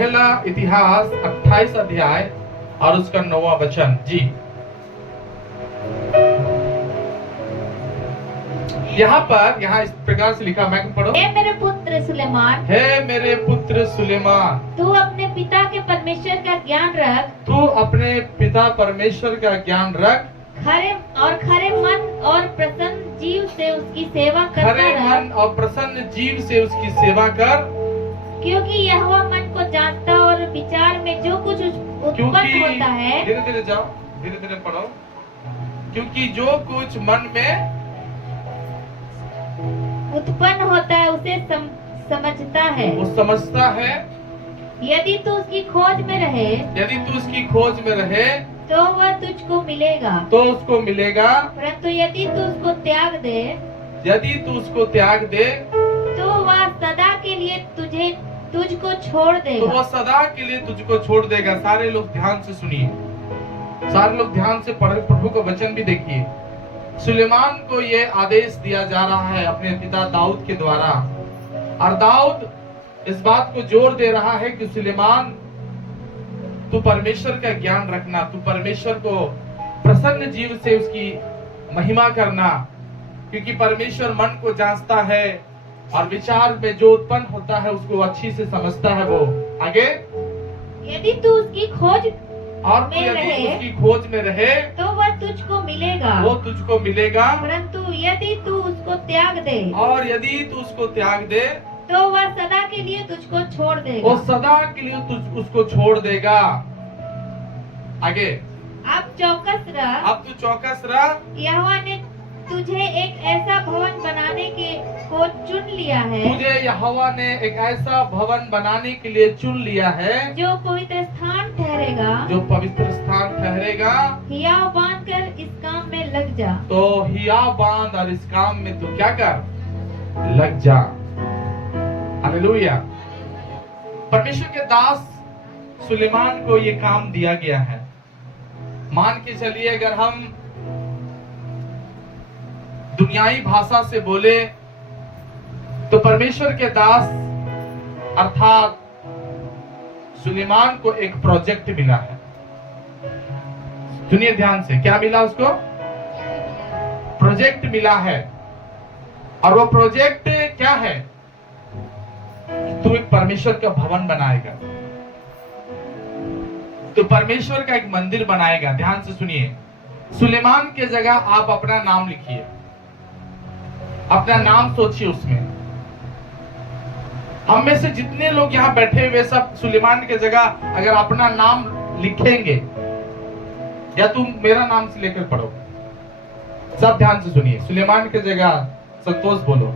पहला इतिहास 28 अध्याय और उसका 9वां वचन। जी, यहाँ इस प्रकार से लिखा, मैं पढ़ो। हे मेरे पुत्र सुलेमान, हे मेरे पुत्र सुलेमान, तू अपने पिता के परमेश्वर का ज्ञान रख, तू अपने पिता परमेश्वर का ज्ञान रख, खरे मन और प्रसन्न जीव से उसकी सेवा करता खरे रह, मन और प्रसन्न जीव से उसकी सेवा कर, क्योंकि यहोवा मन को जानता और विचार में जो कुछ उत्पन्न होता है। धीरे धीरे जाओ, धीरे धीरे पढ़ो। क्योंकि जो कुछ मन में उत्पन्न होता है उसे समझता है, वो समझता है। यदि तू उसकी खोज में रहे, यदि तू उसकी खोज में रहे तो वह तुझको मिलेगा, तो उसको मिलेगा। परंतु यदि तू उसको त्याग दे, यदि तू उसको त्याग दे तो वह सदा के लिए तुझको छोड़ तो देगा। वो सदा के लिए तुझको छोड़ देगा। सारे लोग ध्यान से सुनिए, सारे लोग ध्यान से पढ़े, प्रभु का वचन भी देखिए। सुलेमान को ये आदेश दिया जा रहा है अपने पिता दाऊद के द्वारा, और दाऊद इस बात को जोर दे रहा है कि सुलेमान, तू परमेश्वर का ज्ञान रखना, तू परमेश्वर को प्रसन्न जीव से उसकी महिमा करना, क्योंकि परमेश्वर मन को जांचता है और विचार में जो उत्पन्न होता है उसको अच्छी से समझता है। वो आगे, यदि तू उसकी खोज और तू यदि उसकी खोज में रहे तो वह तुझको मिलेगा, वो तुझको मिलेगा। परंतु यदि तू उसको त्याग दे, और यदि तू उसको त्याग दे तो वह सदा के लिए तुझको छोड़ देगा। वो सदा के लिए उसको छोड़ देगा। आगे, अब चौकस रह, अब तू चौकस रह, यहोवा ने तुझे एक ऐसा भवन बनाने को चुन लिया है, तुझे यहोवा ने एक ऐसा भवन बनाने के लिए चुन लिया है जो पवित्र स्थान ठहरेगा, जो पवित्र स्थान ठहरेगा। हियाव बांध कर इस काम में लग जा। तो हियाव बांध और इस काम में तू क्या कर, लग जा। हालेलुया। परमेश्वर के दास सुलेमान को ये काम दिया गया है। मान के चलिए, अगर हम दुनियाई भाषा से बोले तो परमेश्वर के दास अर्थात सुलेमान को एक प्रोजेक्ट मिला है। सुनिए ध्यान से, क्या मिला उसको? प्रोजेक्ट मिला है। और वो प्रोजेक्ट क्या है? तू एक परमेश्वर का भवन बनाएगा, तो परमेश्वर का एक मंदिर बनाएगा। ध्यान से सुनिए, सुलेमान के जगह आप अपना नाम लिखिए, अपना नाम सोचिए उसमें। हम में से जितने लोग यहाँ बैठे हुए सब सुलेमान के जगह अगर अपना नाम लिखेंगे, या तुम मेरा नाम से लेकर पढ़ो, सब ध्यान से सुनिए। सुलेमान के जगह संतोष बोलो।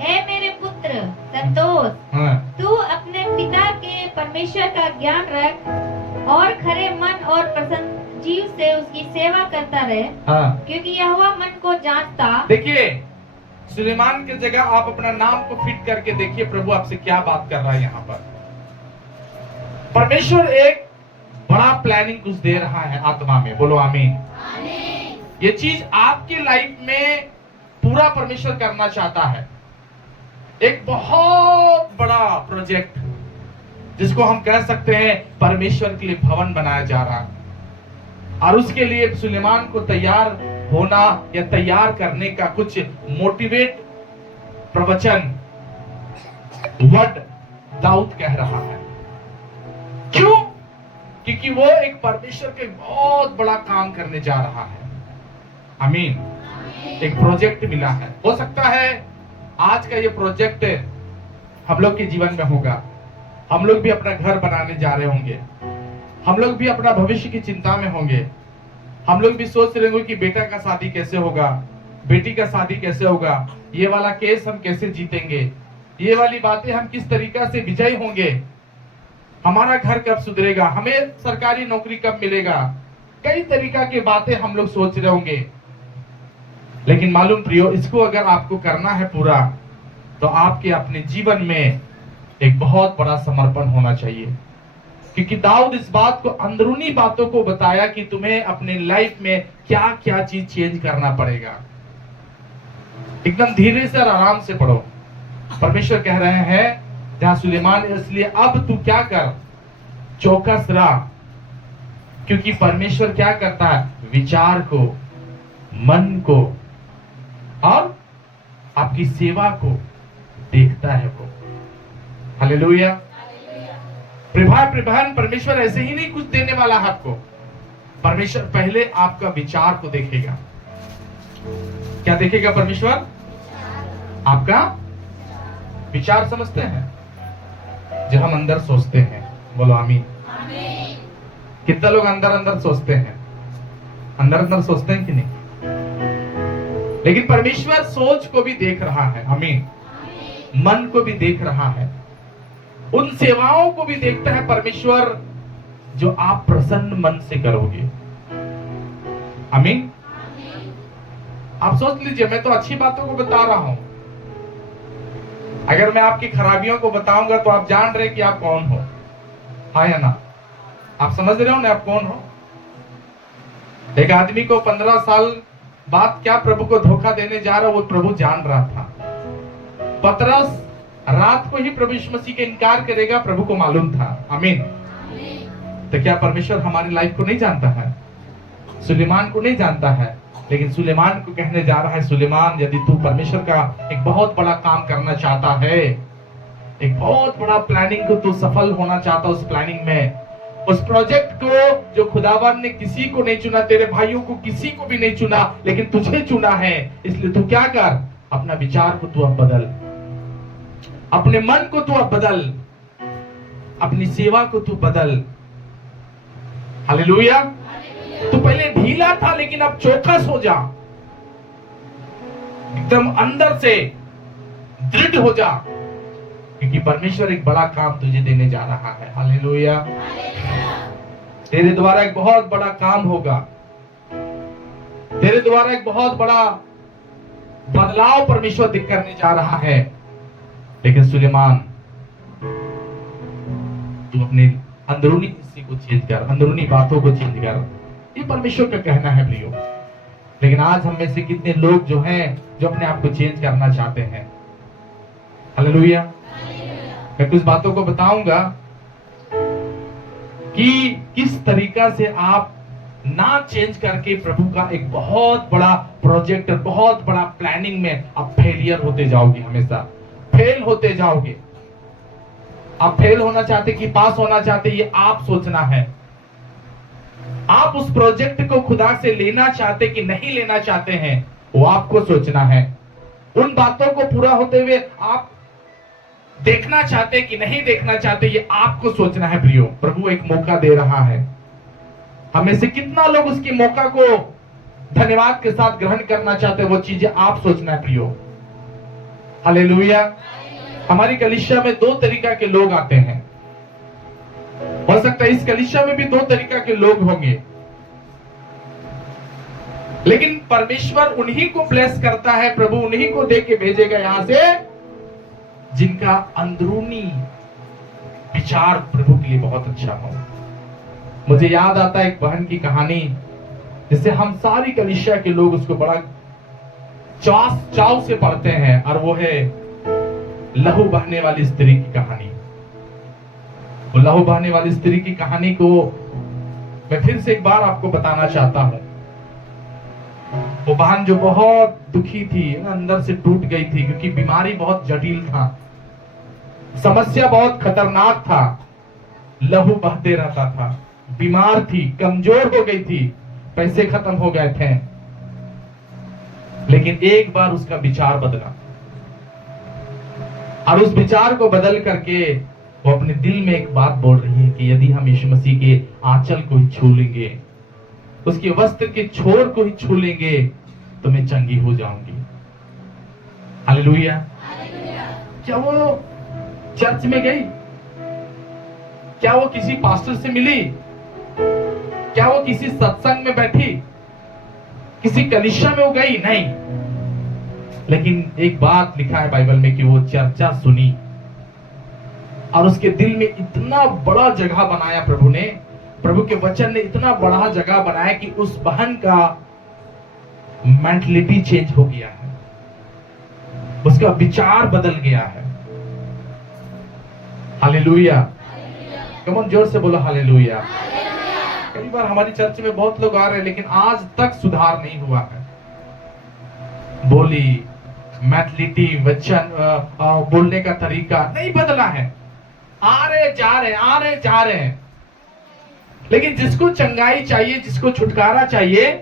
हे मेरे पुत्र संतोष, हाँ। तू अपने पिता के परमेश्वर का ज्ञान रख और खरे मन और प्रसन्न जीव से उसकी सेवा करता रहे, हाँ। क्योंकि यहोवा मन को जानता। देखिए, सुलेमान के जगह आप अपना नाम को फिट करके देखिए प्रभु आपसे क्या बात कर रहा है। यहाँ पर परमेश्वर एक बड़ा प्लानिंग कुछ दे रहा है आत्मा में। बोलो आमीन। ये चीज आपकी लाइफ में पूरा परमेश्वर करना चाहता है। एक बहुत बड़ा प्रोजेक्ट जिसको हम कह सकते हैं परमेश्वर के लिए भवन बनाया जा रहा है, और उसके लिए सुलेमान को तैयार होना या तैयार करने का कुछ मोटिवेट प्रवचन वर्ड दाऊद कह रहा है। क्यों? क्योंकि वो एक परमेश्वर के बहुत बड़ा काम करने जा रहा है। आमीन। एक प्रोजेक्ट मिला है। हो सकता है आज का ये प्रोजेक्ट हम लोग के जीवन में होगा। हम लोग भी अपना घर बनाने जा रहे होंगे, हम लोग भी अपना भविष्य की चिंता में होंगे, हम लोग भी सोच रहे होंगे कि बेटा का शादी कैसे होगा, बेटी का शादी कैसे होगा, ये वाला केस हम कैसे जीतेंगे, ये वाली बातें हम किस तरीका से विजयी होंगे, हमारा घर कब सुधरेगा, हमें सरकारी नौकरी कब मिलेगा। कई तरीका की बातें हम लोग सोच रहे होंगे। लेकिन मालूम प्रियो, इसको अगर आपको करना है पूरा, तो आपके अपने जीवन में एक बहुत बड़ा समर्पण होना चाहिए। क्योंकि दाऊद इस बात को, अंदरूनी बातों को बताया कि तुम्हें अपने लाइफ में क्या क्या चीज चेंज करना पड़ेगा। एकदम धीरे से और आराम से पढ़ो। परमेश्वर कह रहे हैं जहां सुलेमान, इसलिए अब तू क्या कर, चौकस रहा, क्योंकि परमेश्वर क्या करता है, विचार को, मन को और आपकी सेवा को देखता है वो। हालेलुया। प्रभान परमेश्वर ऐसे ही नहीं कुछ देने वाला है आपको। परमेश्वर पहले आपका विचार को देखेगा। क्या देखेगा परमेश्वर? आपका विचार। समझते हैं जो हम अंदर सोचते हैं, बोलो आमीन। कितना लोग अंदर अंदर सोचते हैं? अंदर अंदर सोचते हैं कि नहीं? लेकिन परमेश्वर सोच को भी देख रहा है। आमीन। मन को भी देख रहा है, उन सेवाओं को भी देखता है परमेश्वर जो आप प्रसन्न मन से करोगे। आमीन। आप सोच लीजिए, मैं तो अच्छी बातों को बता रहा हूं। अगर मैं आपकी खराबियों को बताऊंगा तो आप जान रहे कि आप कौन हो, हाँ या ना? आप समझ रहे हो ना आप कौन हो? एक आदमी को 15 साल बाद क्या प्रभु को धोखा देने जा रहा, वो प्रभु जान रहा था। पतरस रात को ही प्रभु यीशु मसीह के इनकार करेगा, प्रभु को मालूम था। आमीन। तो क्या परमेश्वर हमारी लाइफ को नहीं जानता है? सुलेमान को नहीं जानता है, लेकिन सुलेमान को कहने जा रहा है, सुलेमान यदि तू परमेश्वर का एक बहुत बड़ा काम करना चाहता है, एक बहुत बड़ा प्लानिंग को तू सफल होना चाहता, उस प्लानिंग में, उस प्रोजेक्ट को जो खुदावन ने किसी को नहीं चुना, तेरे भाइयों को किसी को भी नहीं चुना, लेकिन तुझे चुना है, इसलिए तू क्या कर, अपना विचार को तू अब बदल, अपने मन को तू अब बदल, अपनी सेवा को तू बदल। हालेलुया। तू पहले ढीला था, लेकिन अब चौकस हो जा, एकदम अंदर से दृढ़ हो जा, क्योंकि परमेश्वर एक बड़ा काम तुझे देने जा रहा है। हालेलुया। तेरे द्वारा एक बहुत बड़ा काम होगा, तेरे द्वारा एक बहुत बड़ा बदलाव परमेश्वर करने जा रहा है। लेकिन सुलेमान, तू अपने अंदरूनी हिस्से को चेंज कर, अंदरूनी बातों को चेंज कर, ये परमेश्वर का कहना है प्रियो। लेकिन आज हम में से कितने लोग जो हैं, जो अपने आप को चेंज करना चाहते हैं? हालेलुया। मैं कुछ बातों को बताऊंगा कि किस तरीका से आप ना चेंज करके प्रभु का एक बहुत बड़ा प्रोजेक्ट, बहुत बड़ा प्लानिंग में आप फेलियर होते जाओगे, हमेशा फेल होते जाओगे। आप फेल होना चाहते कि पास होना चाहते, ये आप सोचना है। आप उस प्रोजेक्ट को खुदा से लेना चाहते कि नहीं लेना चाहते हैं, वो आपको सोचना है। उन बातों को पूरा होते हुए आप देखना चाहते कि नहीं देखना चाहते, ये आपको सोचना है प्रियो। प्रभु एक मौका दे रहा है, हमें से कितना लोग उसकी मौका को धन्यवाद के साथ ग्रहण करना चाहते हैं, वो चीजें आप सोचना है प्रियो। हालेलुया। हमारी कलीसिया में 2 तरीका के लोग आते हैं। हो सकता है इस कलीसिया में भी 2 तरीका के लोग होंगे, लेकिन परमेश्वर उन्हीं को ब्लेस करता है, प्रभु उन्हीं को दे के भेजेगा यहां से जिनका अंदरूनी विचार प्रभु के लिए बहुत अच्छा हो। मुझे याद आता है एक बहन की कहानी, जिसे हम सारी कलीसिया के लोग उसको बड़ा चाव से पढ़ते हैं, और वो है लहू बहने वाली स्त्री की कहानी। वो लहू बहने वाली स्त्री की कहानी को मैं फिर से एक बार आपको बताना चाहता हूं। वो बहन जो बहुत दुखी थी, अंदर से टूट गई थी, क्योंकि बीमारी बहुत जटिल था, समस्या बहुत खतरनाक था, लहू बहते रहता था, बीमार थी, कमजोर हो गई थी, पैसे खत्म हो गए थे। लेकिन एक बार उसका विचार बदला, और उस विचार को बदल करके वो अपने दिल में एक बात बोल रही है कि यदि हम यीशु मसीह के आंचल को ही छू लेंगे, उसके वस्त्र के छोर को ही छू लेंगे, तो मैं चंगी हो जाऊंगी। हालेलुया। क्या वो चर्च में गई? क्या वो किसी पास्टर से मिली? क्या वो किसी सत्संग में बैठी? किसी कलीसिया में वो गई? नहीं। लेकिन एक बात लिखा है बाइबल में कि वो चर्चा सुनी, और उसके दिल में इतना बड़ा जगह बनाया प्रभु ने, प्रभु के वचन ने इतना बड़ा जगह बनाया कि उस बहन का मेंटलिटी चेंज हो गया है, उसका विचार बदल गया है। हालेलुया। कम ऑन, जोर से बोलो हालेलुया। कई बार हमारी चर्च में बहुत लोग आ रहे हैं लेकिन आज तक सुधार नहीं हुआ है। बोली, मैथलिटी, वचन, बोलने का तरीका नहीं बदला है। आ रहे जा रहे, आ रहे जा रहे हैं। लेकिन जिसको चंगाई चाहिए, जिसको छुटकारा चाहिए,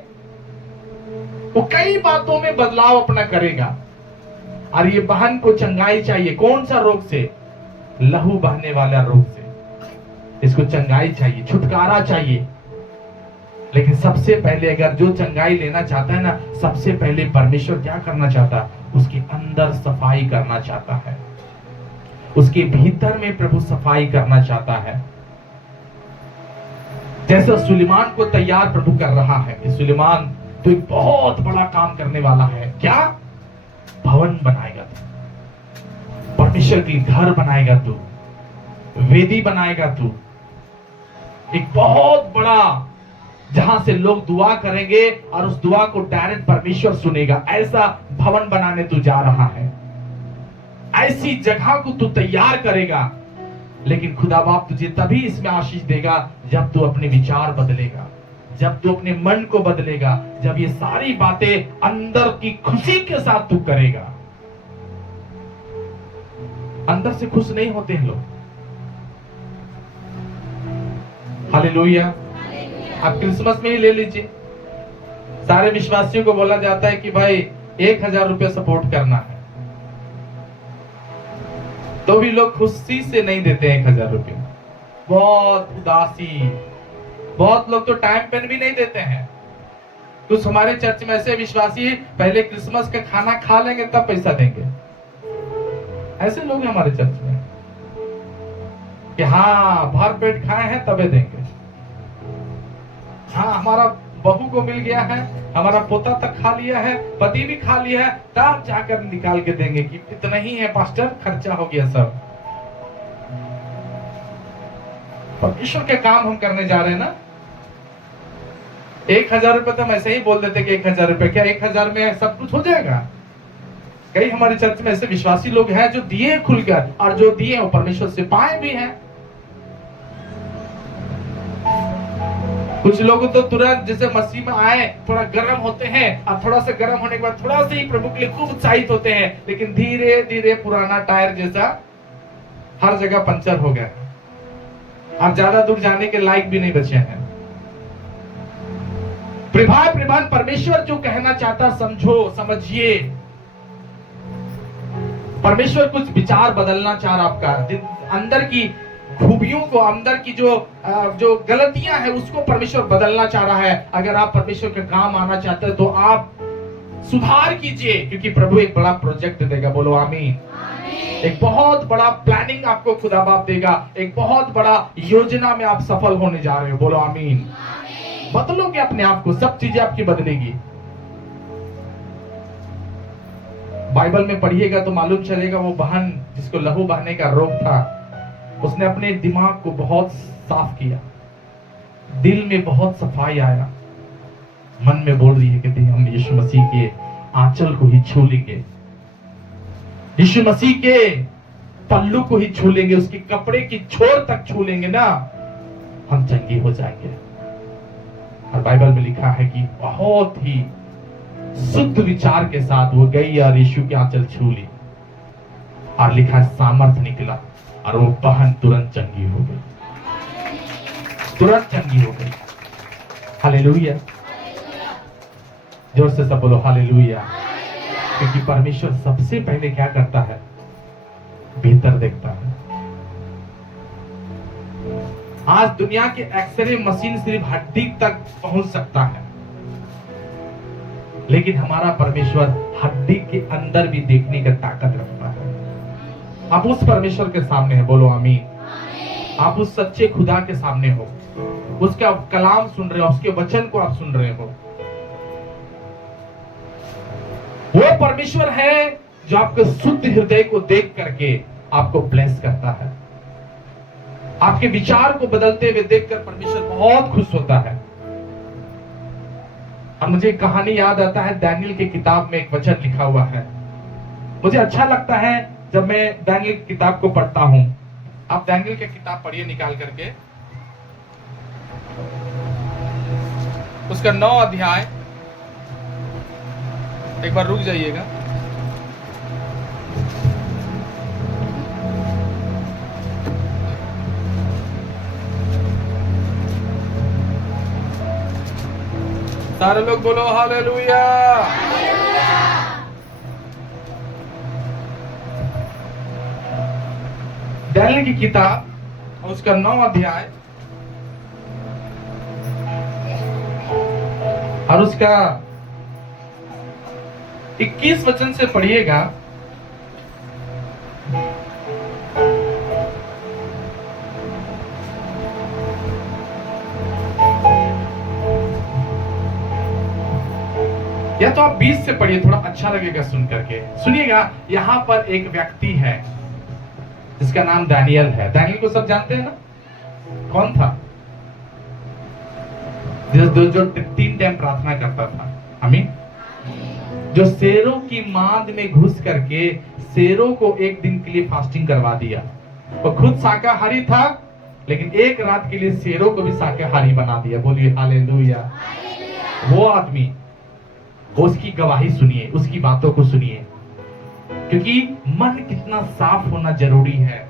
वो कई बातों में बदलाव अपना करेगा। और ये बहन को चंगाई चाहिए। कौन सा रोग से? लहू बहने वाला रोग से। इसको चंगाई चाहिए, छुटकारा चाहिए। लेकिन सबसे पहले अगर जो चंगाई लेना चाहता है ना, सबसे पहले परमेश्वर क्या करना चाहता है? उसके अंदर सफाई करना चाहता है। उसके भीतर में प्रभु सफाई करना चाहता है। जैसे सुलेमान को तैयार प्रभु कर रहा है कि सुलेमान तो एक बहुत बड़ा काम करने वाला है। क्या? भवन बनाएगा तू, परमेश्वर के घर बनाएगा तू, वेदी बनाएगा तू, एक बहुत बड़ा, जहां से लोग दुआ करेंगे और उस दुआ को डायरेक्ट परमेश्वर सुनेगा। ऐसा भवन बनाने तू जा रहा है, ऐसी जगह को तू तैयार करेगा। लेकिन खुदा बाप तुझे तभी इसमें आशीष देगा जब तू अपने विचार बदलेगा, जब तू अपने मन को बदलेगा, जब ये सारी बातें अंदर की खुशी के साथ तू करेगा। अंदर से खुश नहीं होते हैं लोग। हालेलुया। आप क्रिसमस में ही ले लीजिए, सारे विश्वासियों को बोला जाता है कि भाई 1000 रुपये सपोर्ट करना है, तो भी लोग खुशी से नहीं देते 1000 रुपये। बहुत उदासी, बहुत लोग तो टाइम पेन भी नहीं देते हैं। कुछ हमारे चर्च में ऐसे विश्वासी पहले क्रिसमस का खाना खा लेंगे तब पैसा देंगे। ऐसे लोग हैं हमारे चर्च में कि हाँ भर पेट खाए हैं तबे देंगे। हाँ हमारा बहू को मिल गया है, हमारा पोता तक खा लिया है, पति भी खा लिया है, तब जाकर निकाल के देंगे कि इतना ही है पास्टर, खर्चा हो गया सब। परमेश्वर के काम हम करने जा रहे हैं ना। 1000 रुपए तो हम ऐसे ही बोल देते कि 1000 रुपए, क्या 1000 में सब कुछ हो जाएगा? कई हमारे चर्च में ऐसे विश्वासी लोग हैं जो दिए खुलकर, और जो दिए वो परमेश्वर से पाए भी हैं। कुछ लोग तो तुरंत जैसे मसीह में आए थोड़ा गर्म होते हैं, और थोड़ा सा गर्म होने के बाद थोड़ा सा ही प्रभु के लिए खूब उत्साहित होते हैं, लेकिन धीरे धीरे पुराना टायर जैसा हर जगह पंचर हो गया और ज्यादा दूर जाने के लायक भी नहीं बचे हैं। प्रभान परमेश्वर जो कहना चाहता समझो, समझिए। परमेश्वर कुछ विचार बदलना चाह रहा, आपका अंदर की खूबियों को, अंदर की जो गलतियां हैं उसको परमेश्वर बदलना चाह रहा है। अगर आप परमेश्वर के काम आना चाहते हैं तो आप सुधार कीजिए, क्योंकि प्रभु एक बड़ा प्रोजेक्ट देगा। बोलो आमीन। एक बहुत बड़ा प्लानिंग आपको खुदा बाप देगा, एक बहुत बड़ा योजना में आप सफल होने जा रहे हो। बोलो आमीन। बदलोगे अपने आप को, सब चीजें आपकी बदलेगी। बाइबल में पढ़िएगा तो मालूम चलेगा, वो बहन जिसको लहू बहने का रोग था, उसने अपने दिमाग को बहुत साफ किया, दिल में बहुत सफाई आया, मन में बोल रही है कि हम यीशु मसीह के आंचल को ही छू लेंगे, यीशु मसीह के पल्लू को ही छू लेंगे, उसके कपड़े की छोर तक छू लेंगे ना, हम चंगे हो जाएंगे। और बाइबल में लिखा है कि बहुत ही शुद्ध विचार के साथ वो गई और यीशु के आंचल छू ली, और लिखा सामर्थ निकला और वो बहन तुरंत चंगी हो गई, तुरंत चंगी हो गई। हालेलुया। जोर से सब बोलो हालेलुया। क्योंकि परमेश्वर सबसे पहले क्या करता है? भीतर देखता है। आज दुनिया के एक्सरे मशीन सिर्फ हड्डी तक पहुंच सकता है, लेकिन हमारा परमेश्वर हड्डी के अंदर भी देखने का ताकत रखता है। आप उस परमेश्वर के सामने हैं। बोलो आमीन। आप उस सच्चे खुदा के सामने हो, उसका कलाम सुन रहे हो, उसके वचन को आप सुन रहे हो। वो परमेश्वर है जो आपके शुद्ध हृदय को देख करके आपको ब्लेस करता है। आपके विचार को बदलते हुए देखकर परमेश्वर बहुत खुश होता है। और मुझे एक कहानी याद आता है, दानियल की किताब में एक वचन लिखा हुआ है। मुझे अच्छा लगता है जब मैं दानियल की किताब को पढ़ता हूं, आप दानियल की किताब पढ़िए निकाल करके, उसका 9 अध्याय। एक बार रुक जाइएगा। सारे लोग बोलो हालेलुया। दानियल की किताब और उसका 9 अध्याय और उसका 21 वचन से पढ़िएगा। या तो आप 20 से पढ़िए, थोड़ा अच्छा लगेगा सुन करके। सुनिएगा, यहाँ पर एक व्यक्ति है जिसका नाम दानियल है। दानियल को सब जानते हैं ना? कौन था? जो 3 टाइम प्रार्थना करता था। आमीन। जो शेरों की मांद में घुस करके शेरों को एक दिन के लिए फास्टिंग करवा दिया। वो खुद शाकाहारी था, लेकिन एक रात के लिए शेरों को भी शाकाहारी बना दिया। बोलिए हालेलुया। वो आदमी, उसकी गवाही सुनिए, उसकी बातों को सुनिए, क्योंकि मन कितना साफ होना जरूरी है।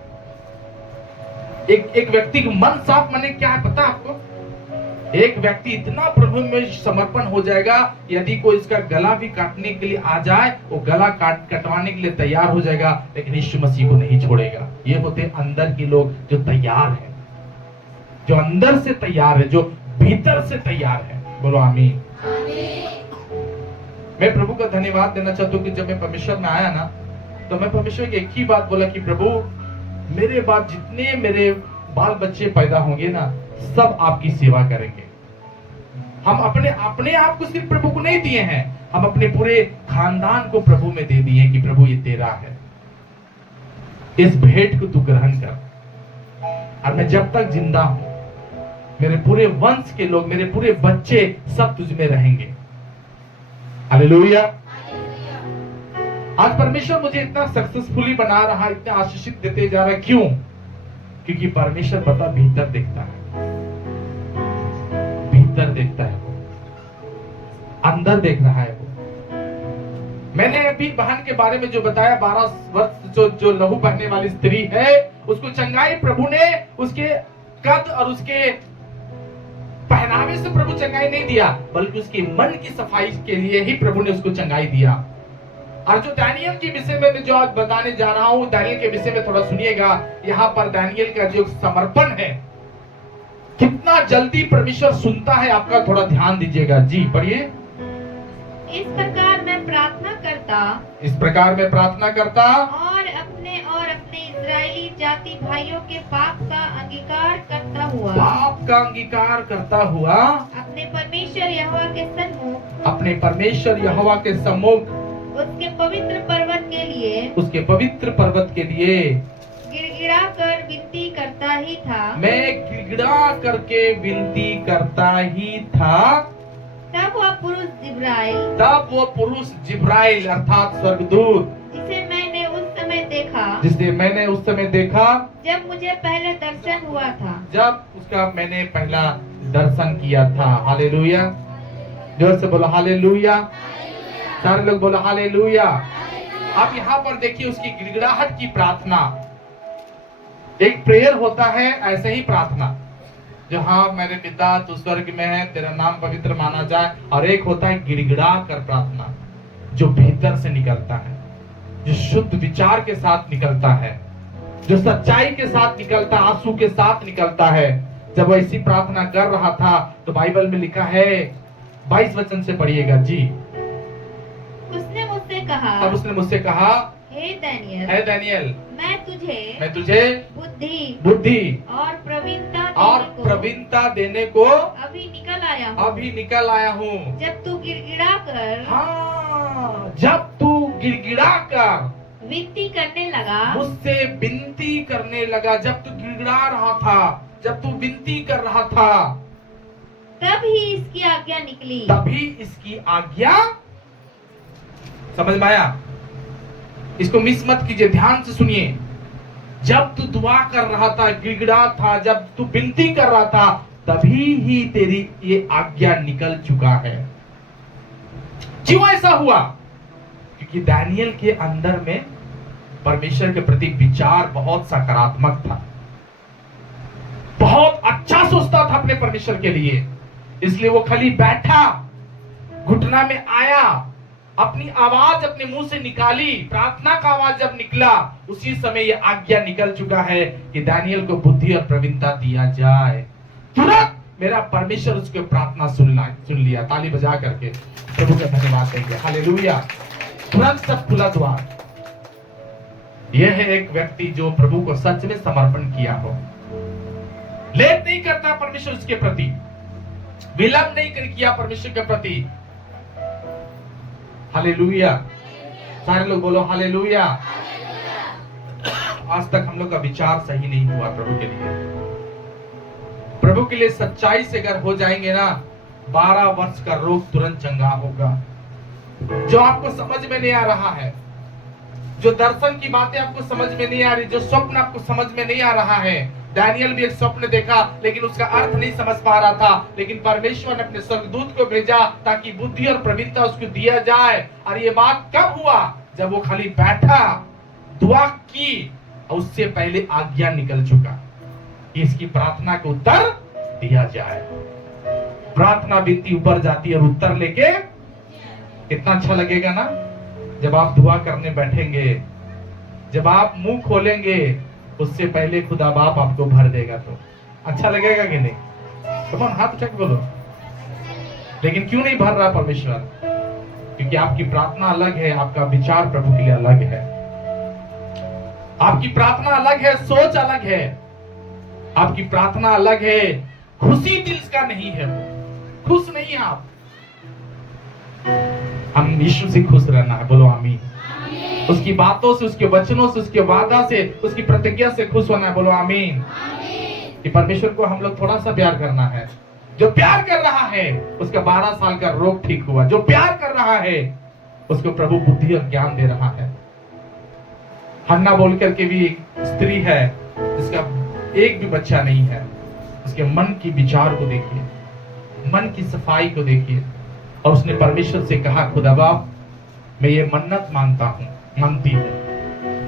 एक व्यक्ति का मन साफ माने क्या है पता आपको? एक व्यक्ति इतना प्रभु में समर्पण हो जाएगा, यदि कोई इसका गला भी काटने के लिए आ जाए, वो गला कटवाने के लिए तैयार हो जाएगा, लेकिन यीशु मसीह को नहीं छोड़ेगा। ये होते अंदर के लोग जो तैयार है, जो अंदर से तैयार है, जो भीतर से तैयार है। बोलो आमीन। मैं प्रभु का धन्यवाद देना चाहता हूँ कि जब मैं परमेश्वर में आया ना, तो मैं परमेश्वर की एक ही बात बोला कि प्रभु, मेरे बाद जितने मेरे बाल बच्चे पैदा होंगे ना, सब आपकी सेवा करेंगे। हम अपने आप को सिर्फ प्रभु को नहीं दिए हैं, हम अपने पूरे खानदान को प्रभु में दे दिए कि प्रभु ये तेरा है, इस भेंट को तू ग्रहण कर। और मैं जब तक जिंदा हूं, मेरे पूरे वंश के लोग, मेरे पूरे बच्चे सब तुझ में रहेंगे। हालेलुया। आज परमेश्वर मुझे इतना सक्सेसफुली बना रहा है, इतना आशीषित देते जा रहा है। क्यों? क्योंकि परमेश्वर पता भीतर देखता है, भीतर देखता है, अंदर देख रहा है वो। मैंने अभी बहन के बारे में जो बताया, 12 वर्ष जो लहू बहने वाली स्त्री है, उसको चंगाई प्रभु ने उसके कद और उसके पहनावे से प्रभु चंगाई नहीं दिया, बल्कि उसके मन की सफाई के लिए ही प्रभु ने उसको चंगाई दिया। और जो दानियल के विषय में मैं जो आज बताने जा रहा हूं, दानियल के विषय में थोड़ा सुनिएगा। यहाँ पर दानियल का जो समर्पण है, कितना जल्दी परमेश्वर सुनता है आपका, थोड़ा ध्यान दीजिएगा। जी पढ़िए। इस प्रकार मैं प्रार्थना करता और अपने इस्राएली जाति भाइयों के पाप का अंगीकार करता हुआ अपने परमेश्वर यहोवा के सन्मुख उसके पवित्र पर्वत के लिए गिड़गिड़ा कर विनती करता ही था। मैं गिड़गिड़ा करके विनती करता ही था। तब वह पुरुष जिब्राइल अर्थात स्वर्गदूत, जिसे मैंने उस समय देखा जब मुझे पहले दर्शन हुआ था, जब उसका मैंने पहला दर्शन किया था। हालेलुया। जोर से बोलो हालेलुया। सारे लोग बोलो हालेलुया। आप यहाँ पर देखिए उसकी गिड़गिड़ाहट की प्रार्थना। एक प्रेयर होता है ऐसे ही प्रार्थना, जो हाँ मेरे पिता तू स्वर्ग में है, तेरा नाम पवित्र माना जाए। और एक होता है गिड़गिड़ा कर प्रार्थना, जो भीतर से निकलता है, जो शुद्ध विचार के साथ निकलता है, जो सच्चाई के साथ निकलता, आंसू के साथ निकलता है। जब वो ऐसी प्रार्थना कर रहा था, तो बाइबल में लिखा है, 22 वचन से पढ़िएगा जी। उसने मुझसे कहा, हे दानियल, मैं तुझे बुद्धि और प्रवीणता देने को अभी निकल आया हूँ। जब तू गिड़गिड़ा कर विनती करने लगा, जब तू गिड़गिड़ा रहा था, जब तू विनती कर रहा था, तभी इसकी आज्ञा समझ में आया? इसको मिस मत कीजिए, ध्यान से सुनिए। जब तू दुआ कर रहा था, गिड़गिड़ा था, जब तू विनती कर रहा था, तभी ही तेरी ये आज्ञा निकल चुका है। क्यों ऐसा हुआ? क्योंकि दानियल के अंदर में परमेश्वर के प्रति विचार बहुत सकारात्मक था, बहुत अच्छा सोचता था अपने परमेश्वर के लिए। इसलिए वो खाली बैठा, घुटना में आया, अपनी आवाज अपने मुंह से निकाली, प्रार्थना का आवाज जब निकला, उसी समय ये आज्ञा निकल चुका है कि दानियल को बुद्धि और प्रवीणता दिया जाए। तुरंत मेरा परमेश्वर उसके प्रार्थना सुन लिया। ताली बजा करके प्रभु का धन्यवाद देंगे। हालेलुया। तुरंत सब खुला द्वार। यह है एक व्यक्ति जो प्रभु को सच में समर्पण किया हो, लेट नहीं करता परमेश्वर उसके प्रति, विलंब नहीं किया परमेश्वर के प्रति। हालेलुया। सारे लोग बोलो हालेलुया। आज तक हम लोग का विचार सही नहीं हुआ प्रभु के लिए। प्रभु के लिए सच्चाई से अगर हो जाएंगे ना, 12 वर्ष का रोग तुरंत चंगा होगा। जो आपको समझ में नहीं आ रहा है, जो दर्शन की बातें आपको समझ में नहीं आ रही, जो स्वप्न आपको समझ में नहीं आ रहा है। दानियल भी एक स्वप्न देखा, लेकिन उसका अर्थ नहीं समझ पा रहा था, लेकिन परमेश्वर ने अपने स्वर्गदूत को भेजा ताकि बुद्धि और प्रवीणता उसको दिया जाए। और ये बात कब हुआ? जब वो खाली बैठा, दुआ की, और उससे पहले आज्ञा निकल चुका कि इसकी प्रार्थना को उत्तर दिया जाए। प्रार्थना विनती ऊपर जाती है और उत्तर लेके कितना अच्छा लगेगा ना। जब आप दुआ करने बैठेंगे, जब आप मुंह खोलेंगे, उससे पहले खुदा बाप आपको भर देगा, तो अच्छा लगेगा कि नहीं? कौन हाथ उठा के बोलो। लेकिन क्यों नहीं भर रहा परमेश्वर? क्योंकि आपकी प्रार्थना अलग है, आपका विचार प्रभु के लिए अलग है। आपकी प्रार्थना अलग है, सोच अलग है, आपकी प्रार्थना अलग है, खुशी दिल का नहीं है, वो खुश नहीं है आप। हम यीशु से खुश रहना है, बोलो आमीन। उसकी बातों से, उसके वचनों से, उसके वादा से, उसकी प्रतिज्ञा से खुश होना है, बोलो आमीन। कि परमेश्वर को हम लोग थोड़ा सा प्यार करना है। जो प्यार कर रहा है उसका 12 साल का रोग ठीक हुआ। जो प्यार कर रहा है उसको प्रभु बुद्धि और ज्ञान दे रहा है। हन्ना बोल करके भी एक स्त्री है जिसका एक भी बच्चा नहीं है। उसके मन की विचार को देखिए, मन की सफाई को देखिए, और उसने परमेश्वर से कहा, खुदा बाप मैं ये मन्नत मांगती हूँ,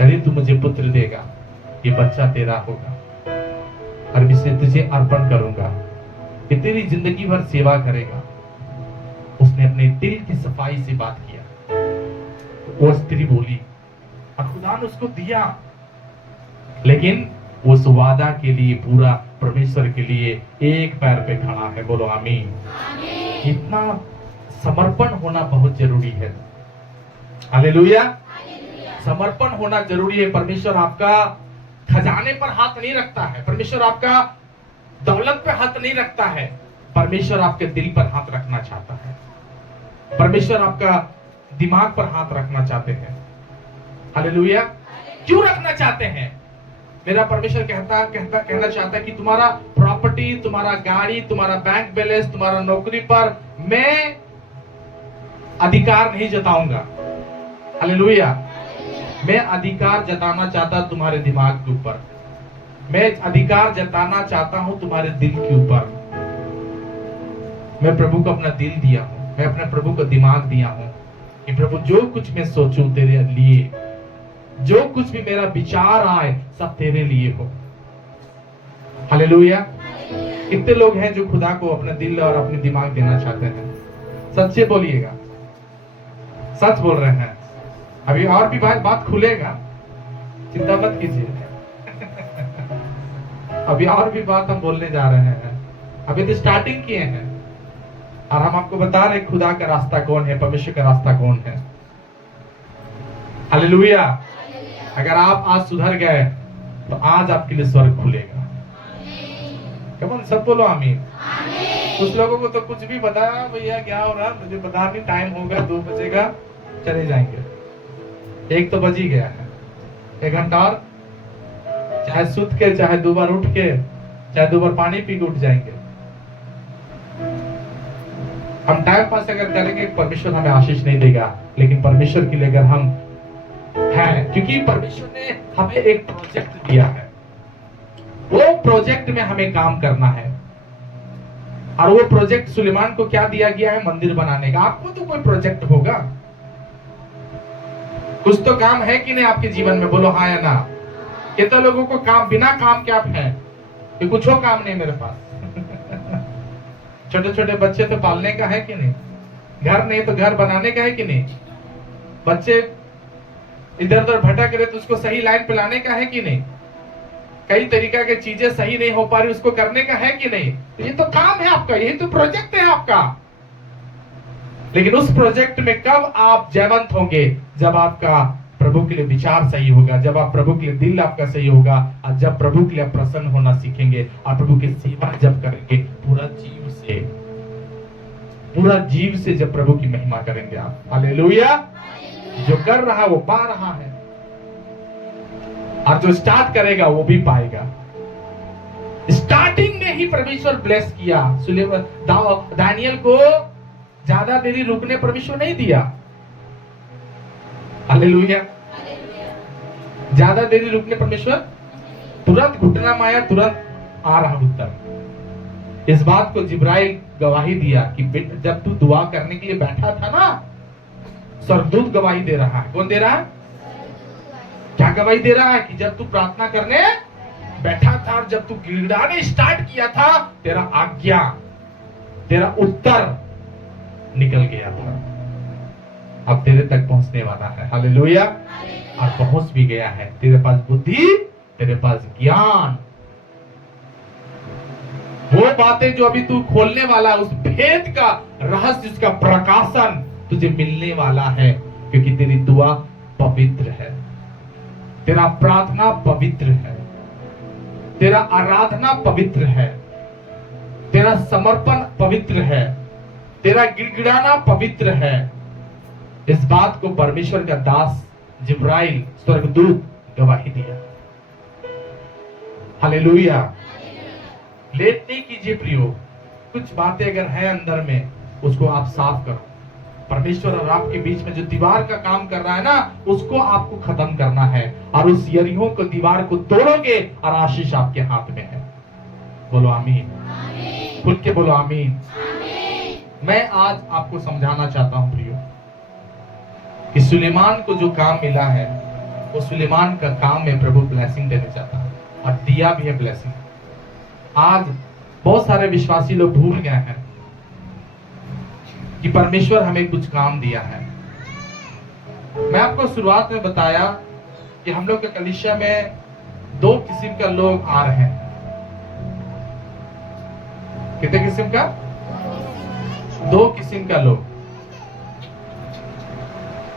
यदि तू मुझे पुत्र देगा, ये बच्चा तेरा होगा, और मैं इसे तुझे अर्पण करूंगा कि तेरी जिंदगी भर सेवा करेगा। उसने अपने दिल की सफाई से बात किया। वो स्त्री बोली और खुदा ने उसको दिया। लेकिन उस वादा के लिए, पूरा परमेश्वर के लिए एक पैर पे खड़ा है, बोलो आमीन। इतना समर्पण होना बहुत जरूरी है। हालेलुया। समर्पण होना जरूरी है। परमेश्वर आपका खजाने पर हाथ नहीं रखता है, परमेश्वर आपका दौलत पे हाथ नहीं रखता है, परमेश्वर आपके दिल पर हाथ रखना चाहता है। परमेश्वर आपका दिमाग पर हाथ रखना चाहते हैं। हालेलुया। क्यों रखना चाहते हैं? मेरा परमेश्वर कहना चाहता है कि तुम्हारा प्रॉपर्टी, तुम्हारा गाड़ी, तुम्हारा बैंक बैलेंस, तुम्हारा नौकरी पर मैं अधिकार नहीं जताऊंगा। हालेलुया। मैं अधिकार जताना चाहता तुम्हारे दिमाग के ऊपर, मैं अधिकार जताना चाहता हूं तुम्हारे दिल के ऊपर। मैं प्रभु को अपना दिल दिया हूं, मैं अपने प्रभु को दिमाग दिया हूं कि प्रभु जो कुछ मैं सोचूं तेरे लिए, जो कुछ भी मेरा विचार आए सब तेरे लिए हो। हालेलुया। कितने लोग हैं जो खुदा को अपना दिल और अपने दिमाग देना चाहते हैं? सच से बोलिएगा, सच बोल रहे हैं। अभी और भी बात खुलेगा, चिंता मत कीजिए। अभी और भी बात हम बोलने जा रहे हैं। अभी तो स्टार्टिंग किए हैं और हम आपको बता रहे खुदा का रास्ता कौन है, परमेश्वर का रास्ता कौन है। हालेलुया। अगर आप आज सुधर गए तो आज आपके लिए स्वर्ग खुलेगा। कौन सब बोलो आमीन। कुछ लोगों को तो कुछ भी बताया, भैया क्या हो रहा है मुझे पता नहीं, टाइम होगा 2 बजेगा चले जाएंगे। 1 तो बज ही गया है, 1 घंटा और, चाहे सुत के, चाहे 2 बार उठ के, चाहे 2 बार पानी पी के उठ जाएंगे। हम टाइम पास अगर करेंगे परमेश्वर हमें आशीष नहीं देगा, लेकिन परमेश्वर के लिए अगर हम है, क्योंकि परमेश्वर ने हमें एक प्रोजेक्ट दिया है। वो प्रोजेक्ट में हमें काम करना है। और वो प्रोजेक्ट सुलेमान को क्या दिया गया है? मंदिर बनाने का। आपको तो कोई प्रोजेक्ट होगा, कुछ तो काम है कि नहीं आपके जीवन में? बोलो हाँ या ना। कितने लोगों को काम, बिना काम के आप हैं कि कुछ हो काम नहीं मेरे पास। छोटे छोटे बच्चे तो पालने का है कि नहीं? घर नहीं तो घर बनाने का है कि नहीं? बच्चे इधर उधर भटक रहे तो उसको सही लाइन पे लाने का है कि नहीं? कई तरीका के चीजें सही नहीं हो पा रही, उसको करने का है कि नहीं? तो ये तो काम है आपका, यही तो प्रोजेक्ट है आपका। लेकिन उस प्रोजेक्ट में कब आप जयवंत होंगे? जब आपका प्रभु के लिए विचार सही होगा, जब आप प्रभु के लिए दिल आपका सही होगा, और जब प्रभु के लिए प्रसन्न होना सीखेंगे और प्रभु की सेवा जब करेंगे पूरा जीव से जब प्रभु की महिमा करेंगे आप। हालेलुया। जो कर रहा है वो पा रहा है, और जो स्टार्ट करेगा वो भी पाएगा। स्टार्टिंग में ही परमेश्वर ब्लेस किया। दानियल को ज्यादा देरी रुकने परमेश्वर नहीं दिया। हालेलुया। ज्यादा देरी रुकने परमेश्वर, तुरंत घुटना माया, तुरंत आ रहा उत्तर। इस बात को जिब्राइल गवाही दिया कि जब तू दुआ करने के लिए बैठा था ना, स्वर्गदूत गवाही दे रहा है। कौन दे रहा है? क्या गवाही दे रहा है? कि जब तू प्रार्थना करने बैठा था और जब तू गिड़गिड़ाने स्टार्ट किया था, तेरा आज्ञा, तेरा उत्तर निकल गया था। अब तेरे तक पहुंचने वाला है। हालेलुया। और पहुंच भी गया है। तेरे पास बुद्धि, तेरे पास ज्ञान, वो बातें जो अभी तू खोलने वाला, उस भेद का रहस्य, उसका प्रकाशन तुझे मिलने वाला है, क्योंकि तेरी दुआ पवित्र है, तेरा प्रार्थना पवित्र है, तेरा आराधना पवित्र है, तेरा समर्पण पवित्र है, तेरा गिड़गिड़ाना पवित्र है। इस बात को परमेश्वर का दास जिब्राइल स्वर्गदूत गवाही दिया। हालेलुया। लेट नहीं कीजिए प्रियो, कुछ बातें अगर है अंदर में उसको आप साफ करो। परमेश्वर और आपके बीच में जो दीवार का काम कर रहा है ना, उसको आपको खत्म करना है, और उस यरीहो को, दीवार को तोड़ोगे और आशीष आपके हाथ में है। बोलो आमीन। खुल के बोलो आमीन। मैं आज आपको समझाना चाहता हूं प्रियो कि सुलेमान को जो काम मिला है, वो सुलेमान का काम में प्रभु ब्लेसिंग देना चाहता है, और दिया भी है ब्लेसिंग। आज बहुत सारे विश्वासी लोग भूल गए हैं कि परमेश्वर हमें कुछ काम दिया है। मैं आपको शुरुआत में बताया कि हम लोग के कलीसिया में 2 किस्म का लोग आ रहे हैं। कितने किस्म का? 2 किस्म का लोग।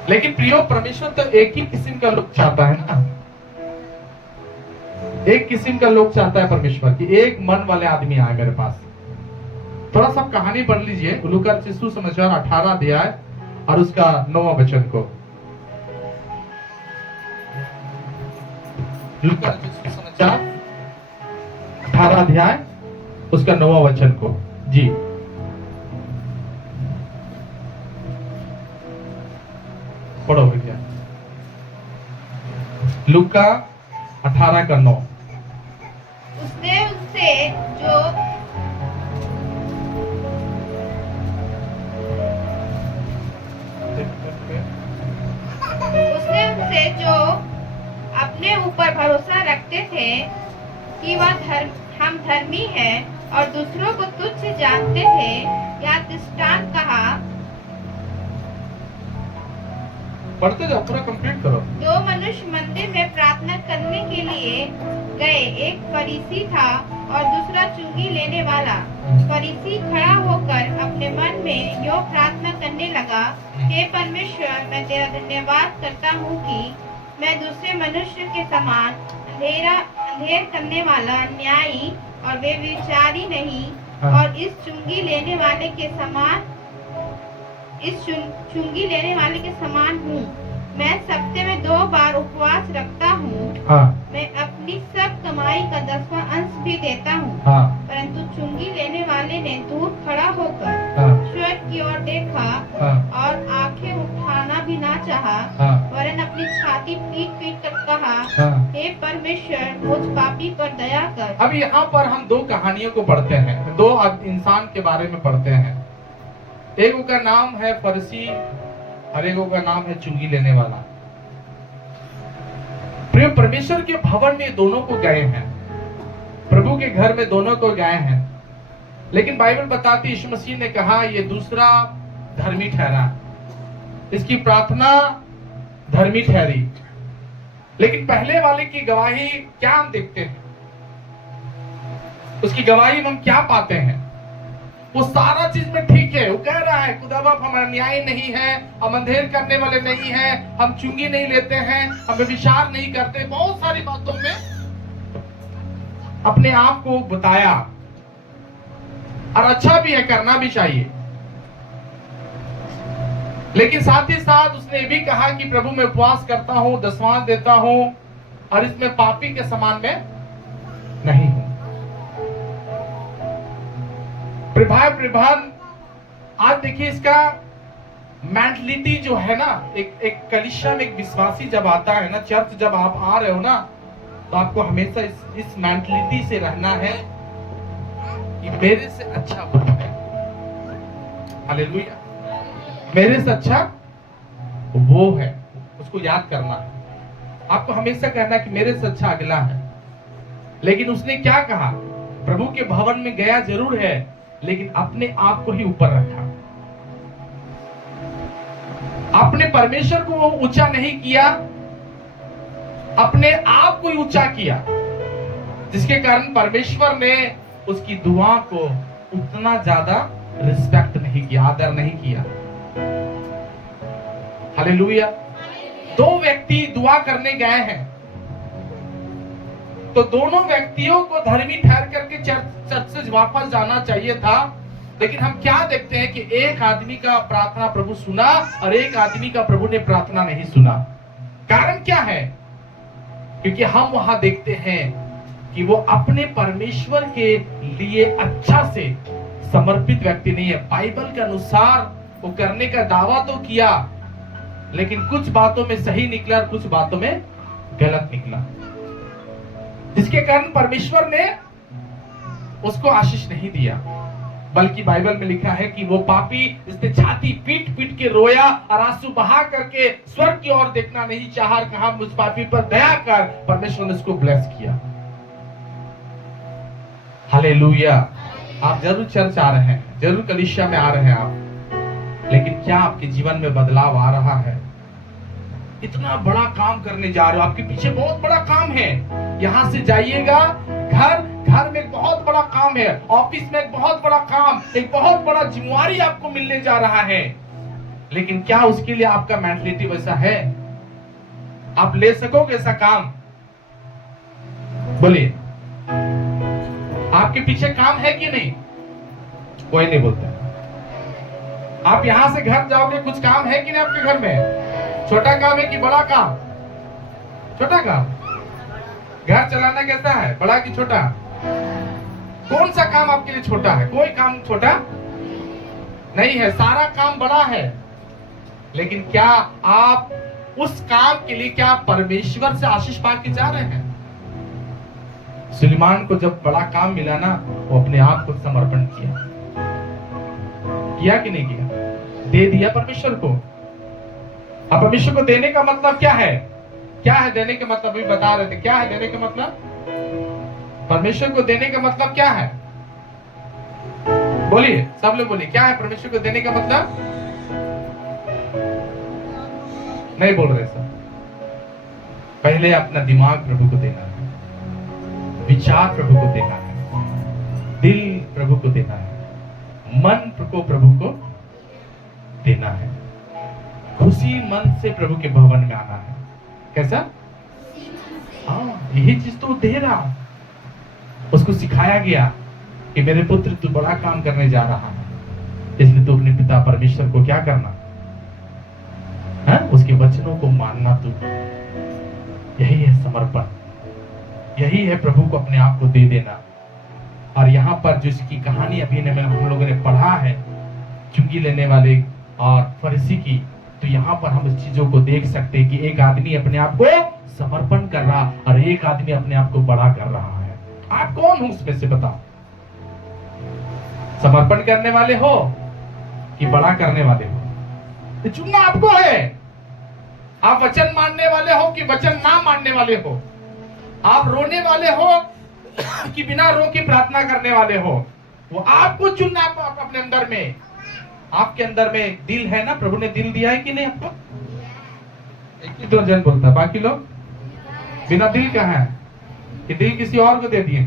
लेकिन प्रियो, परमेश्वर तो एक ही किस्म का लोग चाहता है ना। एक किस्म का लोग चाहता है परमेश्वर कि एक मन वाले आदमी आए मेरे पास। थोड़ा सा कहानी पढ़ लीजिए, लूका सुसमाचार 18 अध्याय और उसका 9वां वचन को। लूका सुसमाचार 18 अध्याय उसका 9वां वचन को। जी पढ़ो भैया। लूका 18 का 9। उसने उनसे जो अपने ऊपर भरोसा रखते थे कि हम धर्मी हैं और दूसरों को तुच्छ जानते थे, या दृष्टांत कहा। पढ़ते जाओ, पूरा कंप्लीट करो। 2 मनुष्य मंदिर में प्रार्थना करने के लिए गए, एक फरीसी था और दूसरा चुंगी लेने वाला। फरीसी खड़ा होकर अपने मन में यो प्रार्थना करने लगा, हे परमेश्वर, मैं तेरा धन्यवाद करता हूँ कि मैं दूसरे मनुष्य के समान अंधेर करने वाला, न्यायी और बेविचारी नहीं, और इस चुंगी लेने वाले के समान हूँ। मैं सप्ताह में 2 बार उपवास रखता हूँ। मैं अपनी सब कमाई का 10वां अंश भी देता हूँ। परंतु चुंगी लेने वाले ने दूर खड़ा होकर स्वर्ग की ओर देखा और आंखें उठाना भी ना चाहा, वरन मैंने अपनी छाती पीट पीट कर कहा, हाँ। हे परमेश्वर, मुझ पापी पर दया कर। अब यहाँ पर हम दो कहानियों को पढ़ते हैं, दो इंसान के बारे में पढ़ते हैं। एक का नाम है फरीसी और एक का नाम है चुंगी लेने वाला। प्रिय, परमेश्वर के भवन में दोनों को गए हैं, प्रभु के घर में दोनों को गए हैं, लेकिन बाइबल बताती यीशु मसीह ने कहा ये दूसरा धर्मी ठहरा, इसकी प्रार्थना धर्मी ठहरी। लेकिन पहले वाले की गवाही क्या हम देखते हैं, उसकी गवाही में हम क्या पाते हैं? वो सारा चीज में ठीक है, वो कह रहा है खुदावा हम अन्यायी नहीं है, हम अंधेर करने वाले नहीं हैं, हम चुंगी नहीं लेते हैं, हम व्यभिचार नहीं करते, बहुत सारी बातों में अपने आप को बताया, और अच्छा भी है, करना भी चाहिए। लेकिन साथ ही साथ उसने ये भी कहा कि प्रभु मैं उपवास करता हूं, दसवां देता हूं, और इसमें पापी के समान में नहीं हूं। प्रभान आज देखिए इसका मेंटलिटी जो है ना, एक कलीसिया में एक विश्वासी जब आता है ना, चर्च जब आप आ रहे हो ना, तो आपको हमेशा इस मेंटलिटी से रहना है कि मेरे से अच्छा वो है। हालेलुया, मेरे से अच्छा वो है, उसको याद करना है। आपको हमेशा कहना कि मेरे से अच्छा अगला है। लेकिन उसने क्या कहा? प्रभु के भवन में गया जरूर है, लेकिन अपने आप को ही ऊपर रखा, अपने परमेश्वर को वो ऊंचा नहीं किया, अपने आप को ही ऊंचा किया, जिसके कारण परमेश्वर ने उसकी दुआ को उतना ज्यादा रिस्पेक्ट नहीं किया, आदर नहीं किया। हालेलुया। दो व्यक्ति दुआ करने गए हैं, तो दोनों व्यक्तियों को धर्मी ठहर करके चर्च से वापस जाना चाहिए था। लेकिन हम क्या देखते हैं कि एक आदमी का प्रार्थना प्रभु सुना और एक आदमी का प्रभु ने प्रार्थना नहीं सुना। कारण क्या है? क्योंकि हम वहां देखते हैं कि वो अपने परमेश्वर के लिए अच्छा से समर्पित व्यक्ति नहीं है। बाइबल के अनुसार वो करने का दावा तो किया, लेकिन कुछ बातों में सही निकला और कुछ बातों में गलत निकला, जिसके कारण परमेश्वर ने उसको आशीष नहीं दिया। बल्कि बाइबल में लिखा है कि वो पापी इसने छाती पीट पीट के रोया और आंसू बहा करके स्वर्ग की ओर देखना नहीं चाहा, कहा उस पापी पर दया कर। परमेश्वर ने उसको ब्लेस किया। हालेलुया। आप जरूर चर्च आ रहे हैं, जरूर कलीसिया में आ रहे हैं आप, लेकिन क्या आपके जीवन में बदलाव आ रहा है? इतना बड़ा काम करने जा रहे हो, आपके पीछे बहुत बड़ा काम है। यहां से जाइएगा, घर में एक बहुत बड़ा काम है, ऑफिस में एक बहुत बड़ा काम, एक बहुत बड़ा जिम्मेवारी आपको मिलने जा रहा है। लेकिन क्या उसके लिए आपका मेंटलिटी वैसा है? आप ले सकोगे ऐसा काम? बोलिए, आपके पीछे काम है कि नहीं? कोई नहीं बोलता। आप यहां से घर जाओगे, कुछ काम है कि नहीं आपके घर में? छोटा काम है कि बड़ा काम? छोटा काम। घर चलाना कैसा है, बड़ा कि छोटा? कौन सा काम आपके लिए छोटा है? कोई काम छोटा नहीं है, सारा काम बड़ा है। लेकिन क्या आप उस काम के लिए क्या परमेश्वर से आशीष पा के जा रहे हैं? सुलेमान को जब बड़ा काम मिला ना, वो अपने आप को समर्पण किया कि नहीं किया? दे दिया परमेश्वर को। अब परमेश्वर को देने का मतलब क्या है? क्या है देने का मतलब? अभी बता रहे थे, क्या है देने का मतलब? परमेश्वर को देने का मतलब क्या है? बोलिए, सब लोग बोलिए, क्या है परमेश्वर को देने का मतलब? नहीं बोल रहे सब। पहले अपना दिमाग प्रभु को देना है, विचार प्रभु को देना है, दिल प्रभु को देना है, मन को प्रभु को देना है, खुशी मन से प्रभु के भवन में आना है। कैसा? हाँ, यही चीज तो दे रहा। उसको सिखाया गया कि मेरे पुत्र तू बड़ा काम करने जा रहा है, इसलिए तू अपने पिता परमेश्वर को क्या करना है? उसके वचनों को मानना। तू यही है समर्पण, यही है प्रभु को अपने आप को दे देना। और यहाँ पर जो इसकी कहानी अभी हम लोगों ने पढ़ा है, चुंगी लेने वाले और फरीसी की, तो यहाँ पर हम इस चीजों को देख सकते हैं कि एक आदमी अपने आप को समर्पण कर रहा और एक आदमी अपने आप को बड़ा कर रहा है। आप कौन हो उसमें से बताओ? समर्पण करने वाले हो कि बड़ा करने वाले हो? तो चुनना आपको है। आप वचन मानने वाले हो कि वचन ना मानने वाले हो? आप रोने वाले हो कि बिना रो के प्रार्थना करने वाले हो? वो आपको चुनना है अपने अंदर में। आपके अंदर में दिल है ना, प्रभु ने दिल दिया है कि नहीं आपको? एक ही दो जन बोलता है, बाकी लोग बिना दिल का है कि दिल किसी और को दे दिए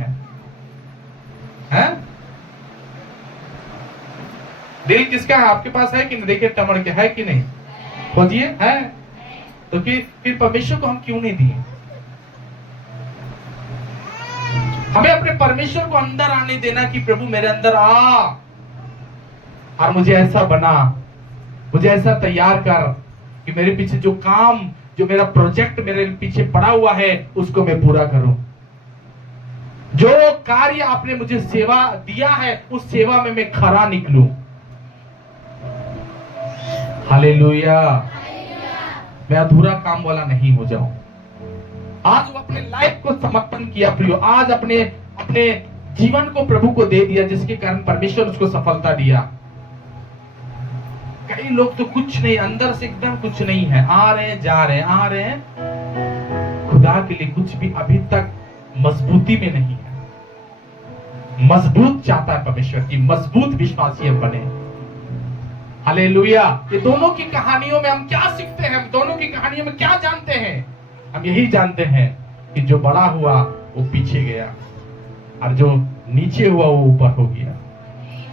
हैं? दिल किसका है? आपके पास है कि नहीं? देखिए टमड़ के है कि नहीं, खोजिए। है तो फिर परमेश्वर को हम क्यों नहीं दिए? हमें अपने परमेश्वर को अंदर आने देना कि प्रभु मेरे अंदर आ और मुझे ऐसा बना, मुझे ऐसा तैयार कर कि मेरे पीछे जो काम, जो मेरा प्रोजेक्ट मेरे पीछे पड़ा हुआ है उसको मैं पूरा करूं। जो कार्य आपने मुझे सेवा दिया है उस सेवा में मैं खरा निकलूं। हालेलुया। मैं अधूरा काम वाला नहीं हो जाऊं। आज वो अपने लाइफ को समर्पण किया प्रियो, आज अपने जीवन को प्रभु को दे दिया, जिसके कारण परमेश्वर उसको सफलता दिया। कई लोग तो कुछ नहीं, अंदर से एकदम कुछ नहीं है, आ रहे हैं जा रहे हैं, आ रहे हैं, खुदा के लिए कुछ भी अभी तक मजबूती में नहीं है। मजबूत चाहता है परमेश्वर की मजबूत विश्वासी हम बने। हालेलुया। ये दोनों की कहानियों में हम क्या सीखते हैं? हम दोनों की कहानियों में क्या जानते हैं? हम यही जानते हैं कि जो बड़ा हुआ वो पीछे गया और जो नीचे हुआ वो ऊपर हो गया।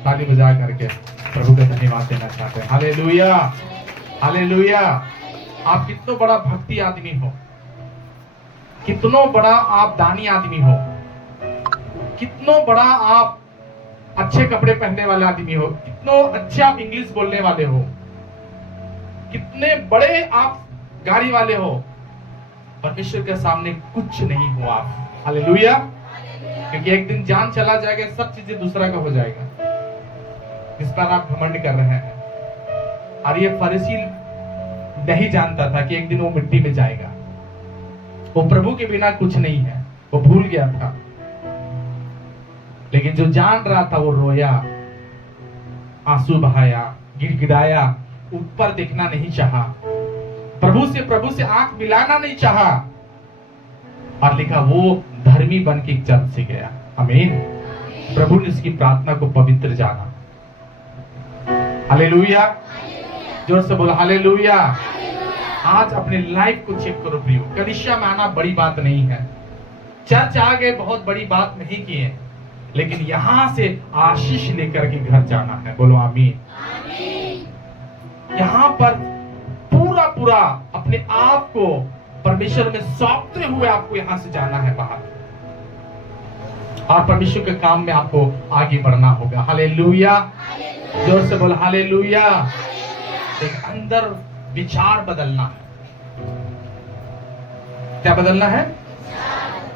ताली बजा करके प्रभु का धन्यवाद देना चाहते हैं। Hallelujah, hallelujah. आप कितना बड़ा भक्ति आदमी हो, कितना बड़ा आप दानी आदमी हो, कितना बड़ा आप अच्छे कपड़े पहनने वाले आदमी हो, कितना अच्छे आप इंग्लिश बोलने वाले हो, कितने बड़े आप गाड़ी वाले हो, परमेश्वर के सामने कुछ नहीं हो आप। हालेलुया। क्योंकि एक दिन जान चला जाएगा, सब चीजें दूसरा का हो जाएगा जिस पर आप घमंड कर रहे हैं। और ये फरीसी नहीं जानता था कि एक दिन वो मिट्टी में जाएगा। वो प्रभु के बिना कुछ नहीं है, वो भूल गया था। लेकिन जो जान रहा था वो रोया, आंसू बहाया, गिड़गिड़ाया, ऊपर देखना नहीं चाहा, प्रभु से आंख मिलाना नहीं चाहा, और लिखा वो धर्मी बन के चर्च से गया। आमीन। प्रभु ने इसकी प्रार्थना को पवित्र जाना। हालेलुया। जोर से बोलो हालेलुया। आज अपने लाइफ को चेक करो प्रियो। कलीसिया में आना बड़ी बात नहीं है, चर्च आ गए बहुत बड़ी बात नहीं की है, लेकिन यहां से आशीष लेकर के घर जाना है। बोलो आमीन। यहां पर पूरा अपने आप को परमेश्वर में सौंपते हुए आपको यहां से जाना है बाहर, और परमेश्वर के काम में आपको आगे बढ़ना होगा। हालेलुया। जोर से बोलो हालेलुया। एक अंदर विचार बदलना है। क्या बदलना है?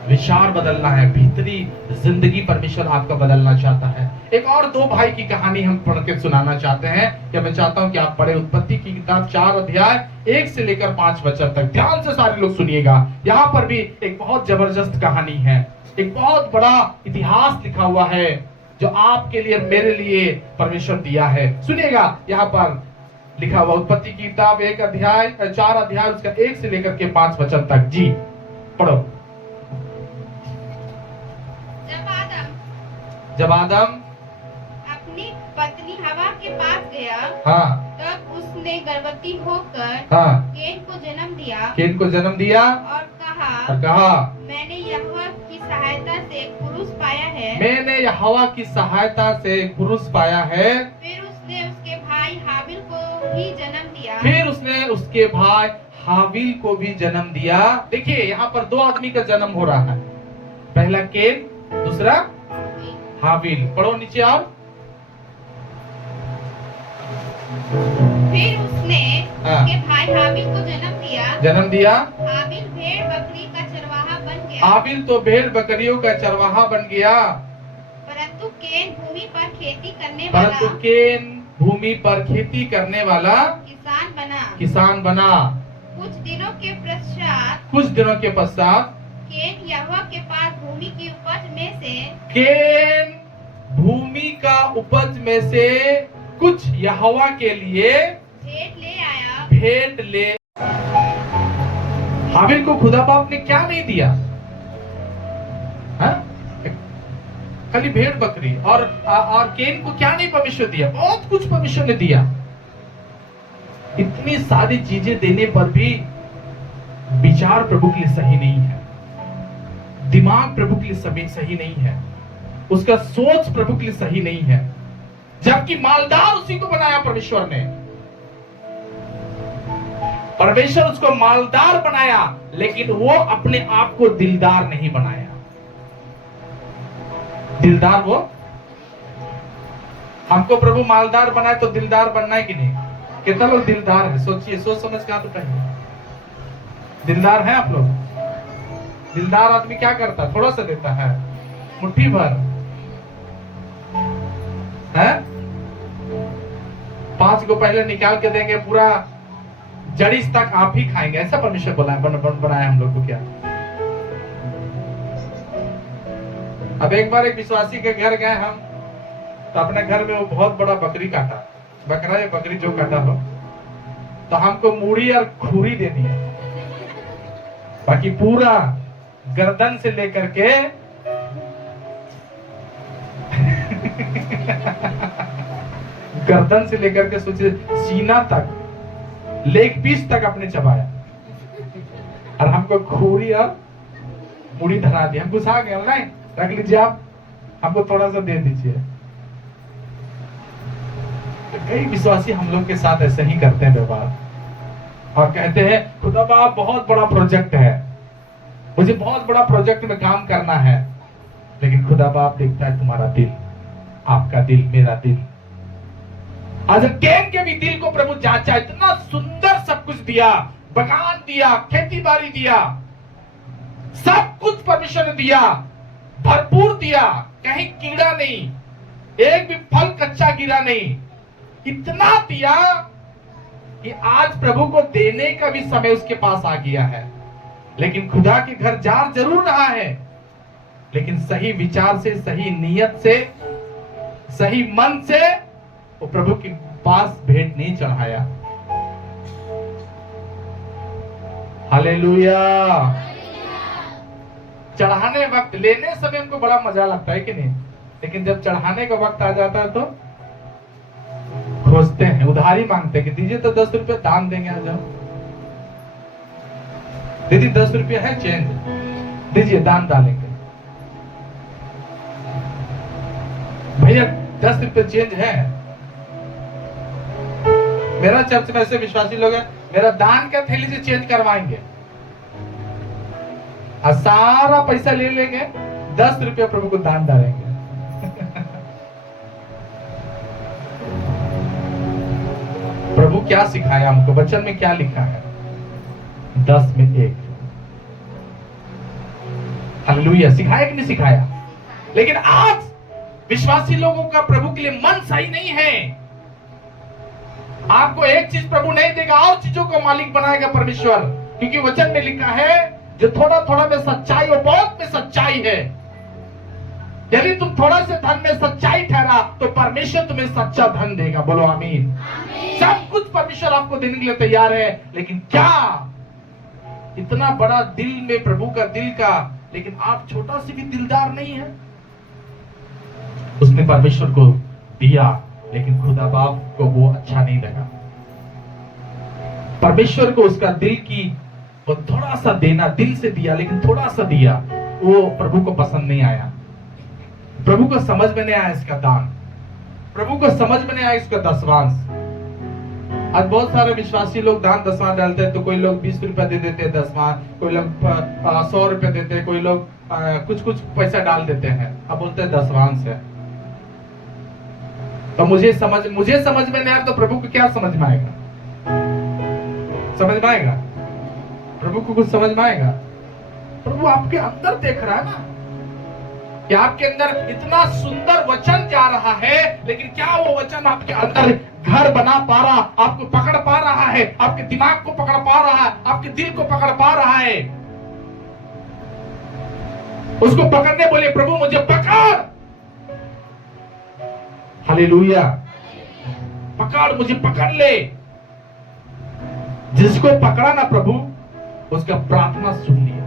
विचार बदलना है। भीतरी जिंदगी परमेश्वर आपका बदलना चाहता है। एक और दो भाई की कहानी हम पढ़ के सुनाना चाहते हैं। क्या मैं चाहता हूं कि आप पढ़े उत्पत्ति की किताब 4 अध्याय 1 से लेकर 5 वचन तक। ध्यान से सारे लोग सुनिएगा। यहाँ पर भी एक बहुत जबरदस्त कहानी है, एक बहुत बड़ा इतिहास लिखा हुआ है जो आपके लिए मेरे लिए परमेश्वर दिया है। सुनिएगा, यहाँ पर लिखा हुआ उत्पत्ति की किताब 4 अध्याय उसका 1 से लेकर के 5 वचन तक। जी पढ़ो। जब आदम अपनी पत्नी हवा के पास गया, हाँ, तब उसने गर्भवती होकर हाँ, केन को जन्म दिया और कहा मैंने यहोवा की सहायता से पुरुष पाया है। फिर उसने उसके भाई हाबिल को भी जन्म दिया। देखिए यहाँ पर 2 आदमी का जन्म हो रहा है, पहला केन, दूसरा हाबिल। पढ़ो नीचे आओ। फिर उसने उसके भाई हाबिल को जन्म दिया। हाबिल भेड़ बकरी का चरवाहा बन गया। हाबिल तो भेड़ बकरियों का चरवाहा बन गया। परंतु केन भूमि पर खेती करने वाला किसान बना। कुछ दिनों के पश्चात केन यहोवा के पास भूमि की उपज में से केन भूमि का उपज में से कुछ यहोवा के लिए भेंट ले हाबिल को खुदा बाप ने क्या नहीं दिया? खाली भेड़ बकरी। और केन को क्या नहीं परमेश्वर दिया? बहुत कुछ परमेश्वर ने दिया। इतनी सारी चीजें देने पर भी विचार प्रभु के लिए सही नहीं है, दिमाग प्रभु के लिए सही नहीं है, उसका सोच प्रभु के लिए सही नहीं है, जबकि मालदार उसी को बनाया परमेश्वर ने। परमेश्वर उसको मालदार बनाया, लेकिन वो अपने आप को दिलदार नहीं बनाया। दिलदार वो, हमको प्रभु मालदार बनाए तो दिलदार बनना है कि नहीं? कितना लोग दिलदार है? सोचिए, सोच समझ के तो कहिए। दिलदार है आप लोग? दिलदार आदमी क्या करता है? थोड़ा सा देता है, मुट्ठी भर है, 5 को पहले निकाल के देंगे, पूरा जड़ीस तक आप ही खाएंगे। ऐसा परमेश्वर बनाया हम लोग को क्या? अब एक बार एक विश्वासी के घर गए हम, तो अपने घर में वो बहुत बड़ा बकरी काटा, बकरा या बकरी जो काटा हो, तो हमको मूड़ी और खुरी देनी है, बाकी पूरा गर्दन से लेकर के गर्दन से लेकर के सोचिए सीना तक, लेग पीस तक अपने चबाया, और हमको खुरी और मूड़ी धरा दी। हम गुस्सा गए, नहीं रख लीजिए, आप हमको थोड़ा सा दे दीजिए। तो कई विश्वासी हम लोग के साथ ऐसे ही करते हैं व्यवहार, और कहते हैं खुदा बाप बहुत बड़ा प्रोजेक्ट है, मुझे बहुत बड़ा प्रोजेक्ट में काम करना है, लेकिन खुदा बाप देखता है तुम्हारा दिल, आपका दिल, मेरा दिल। आज केन के भी दिल को प्रभु जांचा। इतना सुंदर सब कुछ दिया, बगान दिया, खेती बाड़ी दिया, सब कुछ परमेश्वर ने दिया, भरपूर दिया, कहीं कीड़ा नहीं, एक भी फल कच्चा गिरा नहीं। इतना दिया कि आज प्रभु को देने का भी समय उसके पास आ गया है, लेकिन खुदा के घर जा जरूर रहा है, लेकिन सही विचार से, सही नियत से, सही मन से वो प्रभु के पास भेंट नहीं चढ़ाया। हालेलुया। चढ़ाने वक्त, लेने समय हमको बड़ा मजा लगता है कि नहीं, लेकिन जब चढ़ाने का वक्त आ जाता है तो खोजते हैं, उधारी मांगते हैं कि दीजिए तो 10 रुपए दान देंगे। आ जाओ दीदी 10 रुपये है चेंज, दीजिए दान डालेंगे। भैया 10 रुपये चेंज है। मेरा चर्च में ऐसे विश्वासी लोग हैं, मेरा दान का थैली से चेंज करवाएंगे और सारा पैसा ले लेंगे, 10 रुपये प्रभु को दान डालेंगे। प्रभु क्या सिखाया हमको? वचन में क्या लिखा है? 10 में 1। हालेलुया। सिखाया कि नहीं सिखाया? लेकिन आज विश्वासी लोगों का प्रभु के लिए मन सही नहीं है। आपको एक चीज प्रभु नहीं देगा, और चीजों को मालिक बनाएगा परमेश्वर, क्योंकि वचन में लिखा है जो थोड़ा थोड़ा में सच्चाई, वो बहुत में सच्चाई है। यदि तुम थोड़ा से धन में सच्चाई ठहरा तो परमेश्वर तुम्हें सच्चा धन देगा। बोलो आमीन। सब कुछ परमेश्वर आपको देने के लिए तैयार है, लेकिन क्या इतना बड़ा दिल में प्रभु का दिल का, लेकिन आप छोटा सी भी दिलदार नहीं है। उसने परमेश्वर को दिया, लेकिन खुदा बाप को वो अच्छा नहीं लगा। परमेश्वर को उसका दिल की वो थोड़ा सा देना, दिल से दिया लेकिन थोड़ा सा दिया, वो प्रभु को पसंद नहीं आया। प्रभु को समझ में नहीं आया इसका दान, प्रभु को समझ में नहीं आया इसका दसवांश। आज बहुत सारे विश्वासी लोग दान दसवां डालते हैं, तो कोई लोग 20 रुपया दे देते हैं दसवां, कोई लोग 100 रुपया देते हैं, कोई लोग कुछ कुछ पैसा डाल देते हैं, अब बोलते हैं दसवांश है। तो मुझे समझ में नहीं आया तो प्रभु को क्या समझ में आएगा? समझ में आएगा? प्रभु को कुछ समझ में आएगा? प्रभु आपके अंदर देख रहा है ना, कि आपके अंदर इतना सुंदर वचन जा रहा है, लेकिन क्या वो वचन आपके अंदर घर बना पा रहा, आपको पकड़ पा रहा है, आपके दिमाग को पकड़ पा रहा है, आपके दिल को पकड़ पा रहा है? उसको पकड़ने बोले, प्रभु मुझे पकड़। हालेलुया, पकड़, मुझे पकड़ ले। जिसको पकड़ा ना प्रभु, उसका प्रार्थना सुन लिया।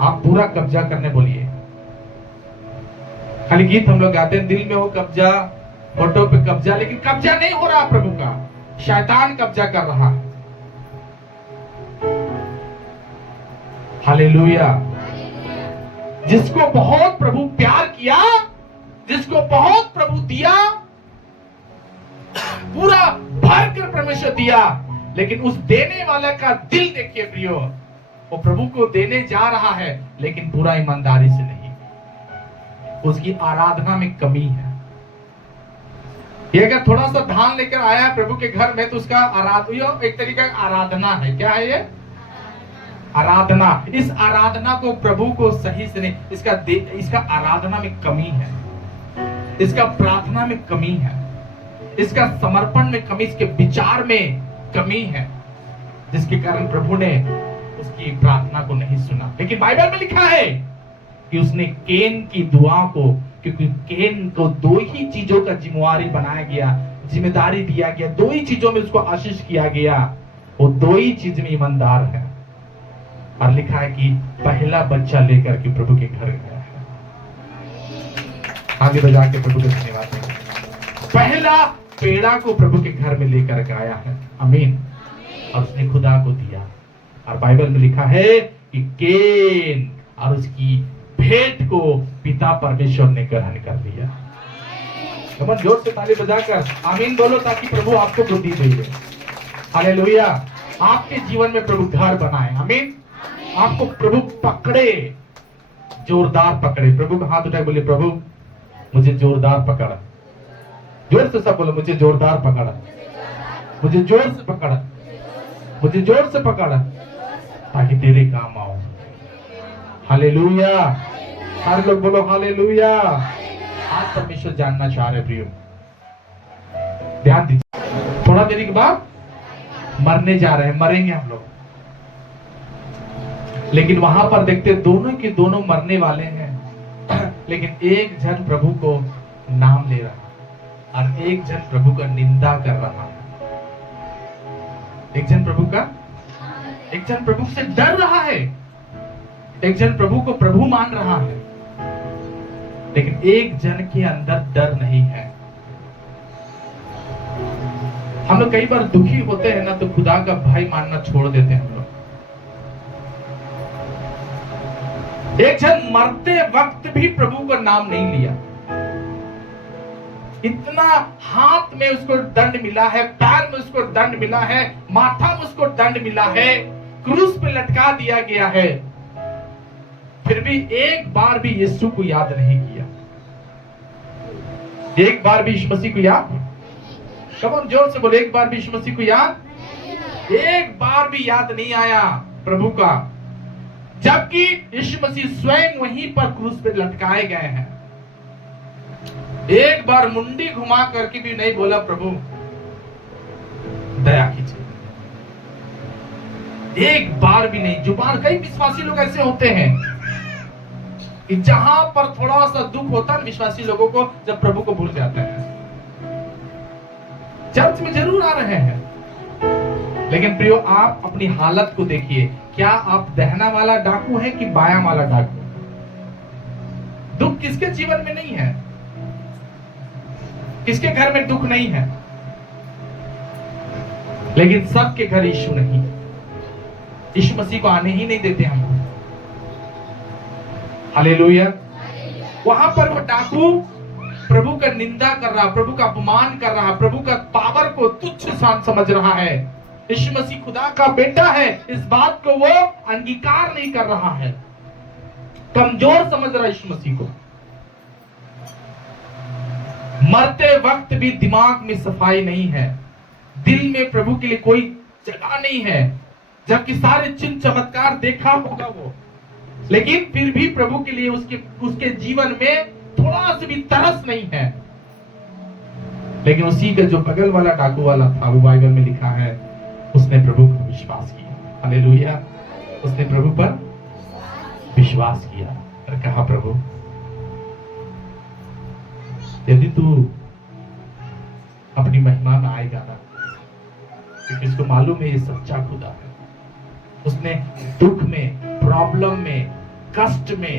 आप पूरा कब्जा करने बोलिए। खाली गीत हम लोग गाते हैं, दिल में हो कब्जा, फोटो पे कब्जा, लेकिन कब्जा नहीं हो रहा प्रभु का, शैतान कब्जा कर रहा। हालेलुया। जिसको बहुत प्रभु प्यार किया, जिसको बहुत प्रभु दिया, पूरा भर कर परमेश्वर दिया, लेकिन उस देने वाले का दिल देखिए प्रियो, वो प्रभु को देने जा रहा है लेकिन पूरा ईमानदारी से नहीं। उसकी आराधना में कमी है। ये अगर थोड़ा सा धान लेकर आया है प्रभु के घर में, तो उसका आराधना एक तरीका का आराधना है। क्या है ये? आराधना। इस आराधना को प्रभु को सही से नहीं, इसका आराधना में कमी है, इसका प्रार्थना में कमी है, इसका समर्पण में कमी, इसके विचार में कमी है, जिसके कारण प्रभु ने उसकी प्रार्थना को नहीं सुना। लेकिन बाइबल में लिखा है कि उसने केन की दुआ को, क्योंकि केन को दो ही चीजों का जिम्मेवारी बनाया गया, जिम्मेदारी दिया गया, दो ही चीजों में उसको आशीष किया गया, वो दो ही चीज में ईमानदार है। और लिखा है कि पहला बच्चा लेकर के प्रभु के घर गया है। आगे बजा के प्रभु का धन्यवाद करें। पहला पेड़ा को प्रभु के घर में लेकर के आया है। आमीन। और उसने खुदा को दिया। और बाइबल में लिखा है कि केन और उसकी भेंट को पिता परमेश्वर ने ग्रहण कर लिया। कमन जोर से ताली बजाकर आमीन बोलो, ताकि प्रभु आपको बुद्धि दे। हालेलुया। आपके जीवन में प्रभु घर बनाए। आमीन। आपको प्रभु पकड़े, जोरदार पकड़े। प्रभु का हाथ उठाए, बोले प्रभु मुझे जोरदार पकड़। जोर से सब बोलो, मुझे जोरदार पकड़, मुझे जोर से पकड़, मुझे जोर से पकड़, ताकि तेरे काम आओ। हालेलुया। हर लोग बोलो हालेलुया। आज परमेश्वर जानना चाह रहे प्रियो, ध्यान दीजिए। थोड़ा देर के बाद मरने जा रहे हैं, मरेंगे हम लोग, लेकिन वहां पर देखते दोनों के दोनों मरने वाले हैं, लेकिन एक जन प्रभु को नाम ले रहा और एक जन प्रभु का निंदा कर रहा है। एक जन प्रभु से डर रहा है, एक जन प्रभु को प्रभु मान रहा है, लेकिन एक जन के अंदर डर नहीं है। हम लोग कई बार दुखी होते हैं ना, तो खुदा का भाई मानना छोड़ देते हैं हम लोग। एक जन मरते वक्त भी प्रभु का नाम नहीं लिया। इतना हाथ में उसको दंड मिला है, पैर में उसको दंड मिला है, माथा में उसको दंड मिला है, क्रूस पे लटका दिया गया है, फिर भी एक बार भी यीशु को याद नहीं किया। एक बार भी यीशु मसीह को याद, कम जोर से बोले, एक बार भी यीशु मसीह को याद, एक बार भी याद नहीं आया प्रभु का, जबकि यीशु मसीह स्वयं वहीं पर क्रूस पे लटकाए गए हैं। एक बार मुंडी घुमा करके भी नहीं बोला प्रभु दया कीजिए, एक बार भी नहीं जुबान। कई विश्वासी लोग ऐसे होते हैं कि जहां पर थोड़ा सा दुख होता है विश्वासी लोगों को, जब प्रभु को भूल जाते हैं। चर्च में जरूर आ रहे हैं, लेकिन प्रियो आप अपनी हालत को देखिए। क्या आप दहना वाला डाकू है कि बायां वाला डाकू? दुख किसके जीवन में नहीं है? किसके घर में दुख नहीं है? लेकिन सबके घर यीशु नहीं, यीशु मसीह को आने ही नहीं देते हम। हालेलुया। वहां पर वो डाकू प्रभु का निंदा कर रहा, प्रभु का अपमान कर रहा, प्रभु का पावर को तुच्छ समझ रहा है। यीशु मसीह खुदा का बेटा है, इस बात को वो अंगीकार नहीं कर रहा है, कमजोर समझ रहा है यीशु मसीह को। मरते वक्त भी दिमाग में सफाई नहीं है, दिल में प्रभु के लिए कोई जगह नहीं है, जबकि सारे चिन्ह चमत्कार देखा होगा वो, लेकिन फिर भी प्रभु के लिए उसके जीवन में थोड़ा सा भी तरस नहीं है। लेकिन उसी का जो बगल वाला डाकू वाला था, वो बाइबल में लिखा है, उसने प्रभु पर विश्वास किया। हालेलुया। उसने प्रभु पर विश्वास किया और कहा, प्रभु यदि तू अपनी महिमा में आएगा ना, क्योंकि उसको मालूम है ये सच्चा खुदा है। उसने दुख में, प्रॉब्लम में, कष्ट में,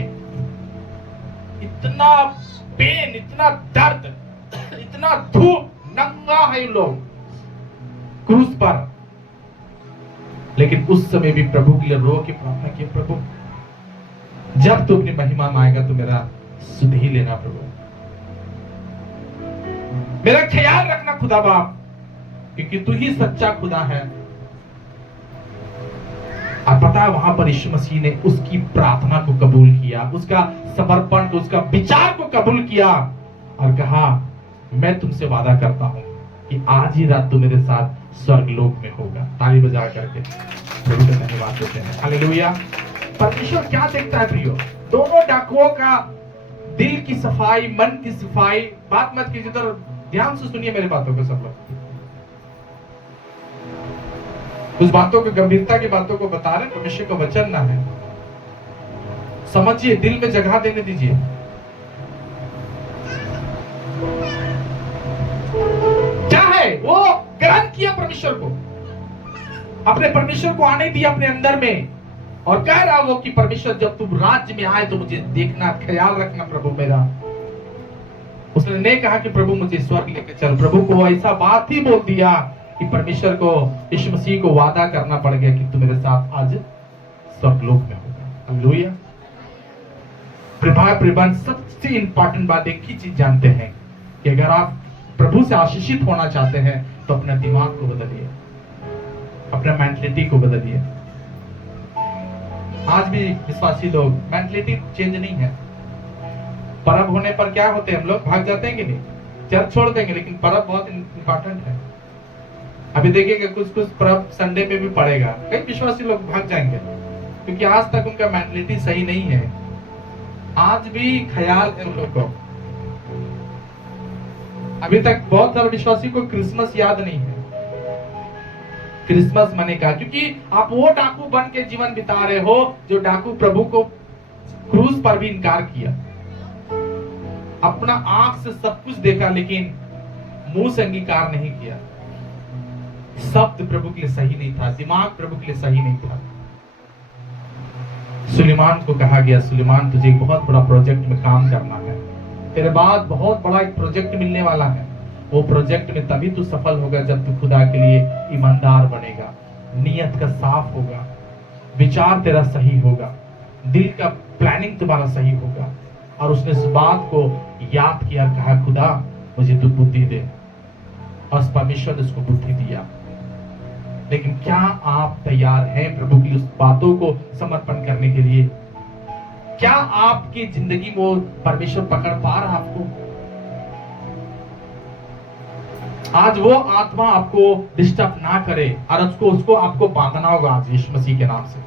इतना पेन, इतना दर्द, इतना धूप, नंगा है लोग क्रूस पर, लेकिन उस समय भी प्रभु के लिए रो के प्रार्थना की, प्रभु जब तू अपनी महिमा में आएगा तो मेरा सुध ही लेना, प्रभु मेरा ख्याल रखना खुदा बाप, क्योंकि तू ही सच्चा खुदा है। और पता है वहां पर यीशु मसीह ने उसकी प्रार्थना को कबूल किया, उसका समर्पण को, उसका विचार को कबूल किया और कहा, मैं तुमसे वादा करता हूं कि आज ही रात तू मेरे साथ स्वर्गलोक में होगा। ताली बजा करके प्रभु का धन्यवाद देते हैं। हालेलुया। परमेश्वर क्या देखता है प्रियो? दोनों डाकुओं का दिल की सफाई, मन की सफाई। बात मत कीजिए, तो ध्यान से सुनिए मेरी बातों को सब लोग। उस बातों को, गंभीरता की बातों को बता रहे, परमेश्वर का वचन ना है, समझिए, दिल में जगह देने दीजिए। क्या है वो? ग्रहण किया परमेश्वर को, अपने परमेश्वर को आने दिया अपने अंदर में, और कह रहा वो कि परमेश्वर जब तुम राज्य में आए तो मुझे देखना, ख्याल रखना प्रभु मेरा। उसने नहीं कहा कि प्रभु मुझे स्वर्ग लेकर चल। प्रभु को ऐसा बात ही बोल दिया कि परमेश्वर को, यीशु मसीह को वादा करना पड़ गया कि तू मेरे साथ आज स्वर्गलोक में होगा। हालेलुया। प्रियभान, सबसे इंपॉर्टेंट बात एक ही चीज जानते हैं कि अगर आप प्रभु से आशीषित होना चाहते हैं तो अपने दिमाग को बदलिए, अपने मेंटलिटी को बदलिए। आज भी विश्वासी लोग मेंटलिटी चेंज नहीं है। पर्व होने पर क्या होते हैं, हम लोग भाग जाते हैं कि नहीं, चर्च छोड़ देंगे, लेकिन पर्व बहुत इंपॉर्टेंट है। अभी देखिएगा कुछ पर्व संडे में भी पड़ेगा, कई विश्वासी लोग भाग जाएंगे क्योंकि आज तक उनका मेंटलिटी सही नहीं है। आज भी ख्याल है उन लोग को। अभी तक बहुत सारे विश्वासी को क्रिसमस याद नहीं है। क्रिसमस मनेगा क्योंकि आप वो डाकू बन के जीवन बिता रहे हो जो डाकू प्रभु को क्रूस पर भी इनकार किया। अपना आंख से सब कुछ देखा लेकिन मुंह से अंगीकार नहीं किया। शब्द प्रभु के लिए सही नहीं था, दिमाग प्रभु के लिए सही नहीं था। सुलेमान को कहा गया, सुलेमान तुझे एक बहुत बड़ा प्रोजेक्ट में काम करना है, तेरे बाद बहुत बड़ा एक प्रोजेक्ट मिलने वाला है। वो प्रोजेक्ट में तभी तू सफल होगा जब तू खुदा के लिए ईमानदार बनेगा, नियत का साफ होगा, विचार तेरा सही होगा, दिल का प्लानिंग तुम्हारा सही होगा। और उसने इस बात को याद किया, कहा खुदा मुझे तू बुद्धि दे, और परमेश्वर ने उसको बुद्धि दिया। लेकिन क्या आप तैयार हैं प्रभु की उस बातों को समर्पण करने के लिए? क्या आपकी जिंदगी में परमेश्वर पकड़ पा रहा आपको? आज वो आत्मा आपको डिस्टर्ब ना करे और उसको आपको बांधना होगा आज यीशु मसीह के नाम से।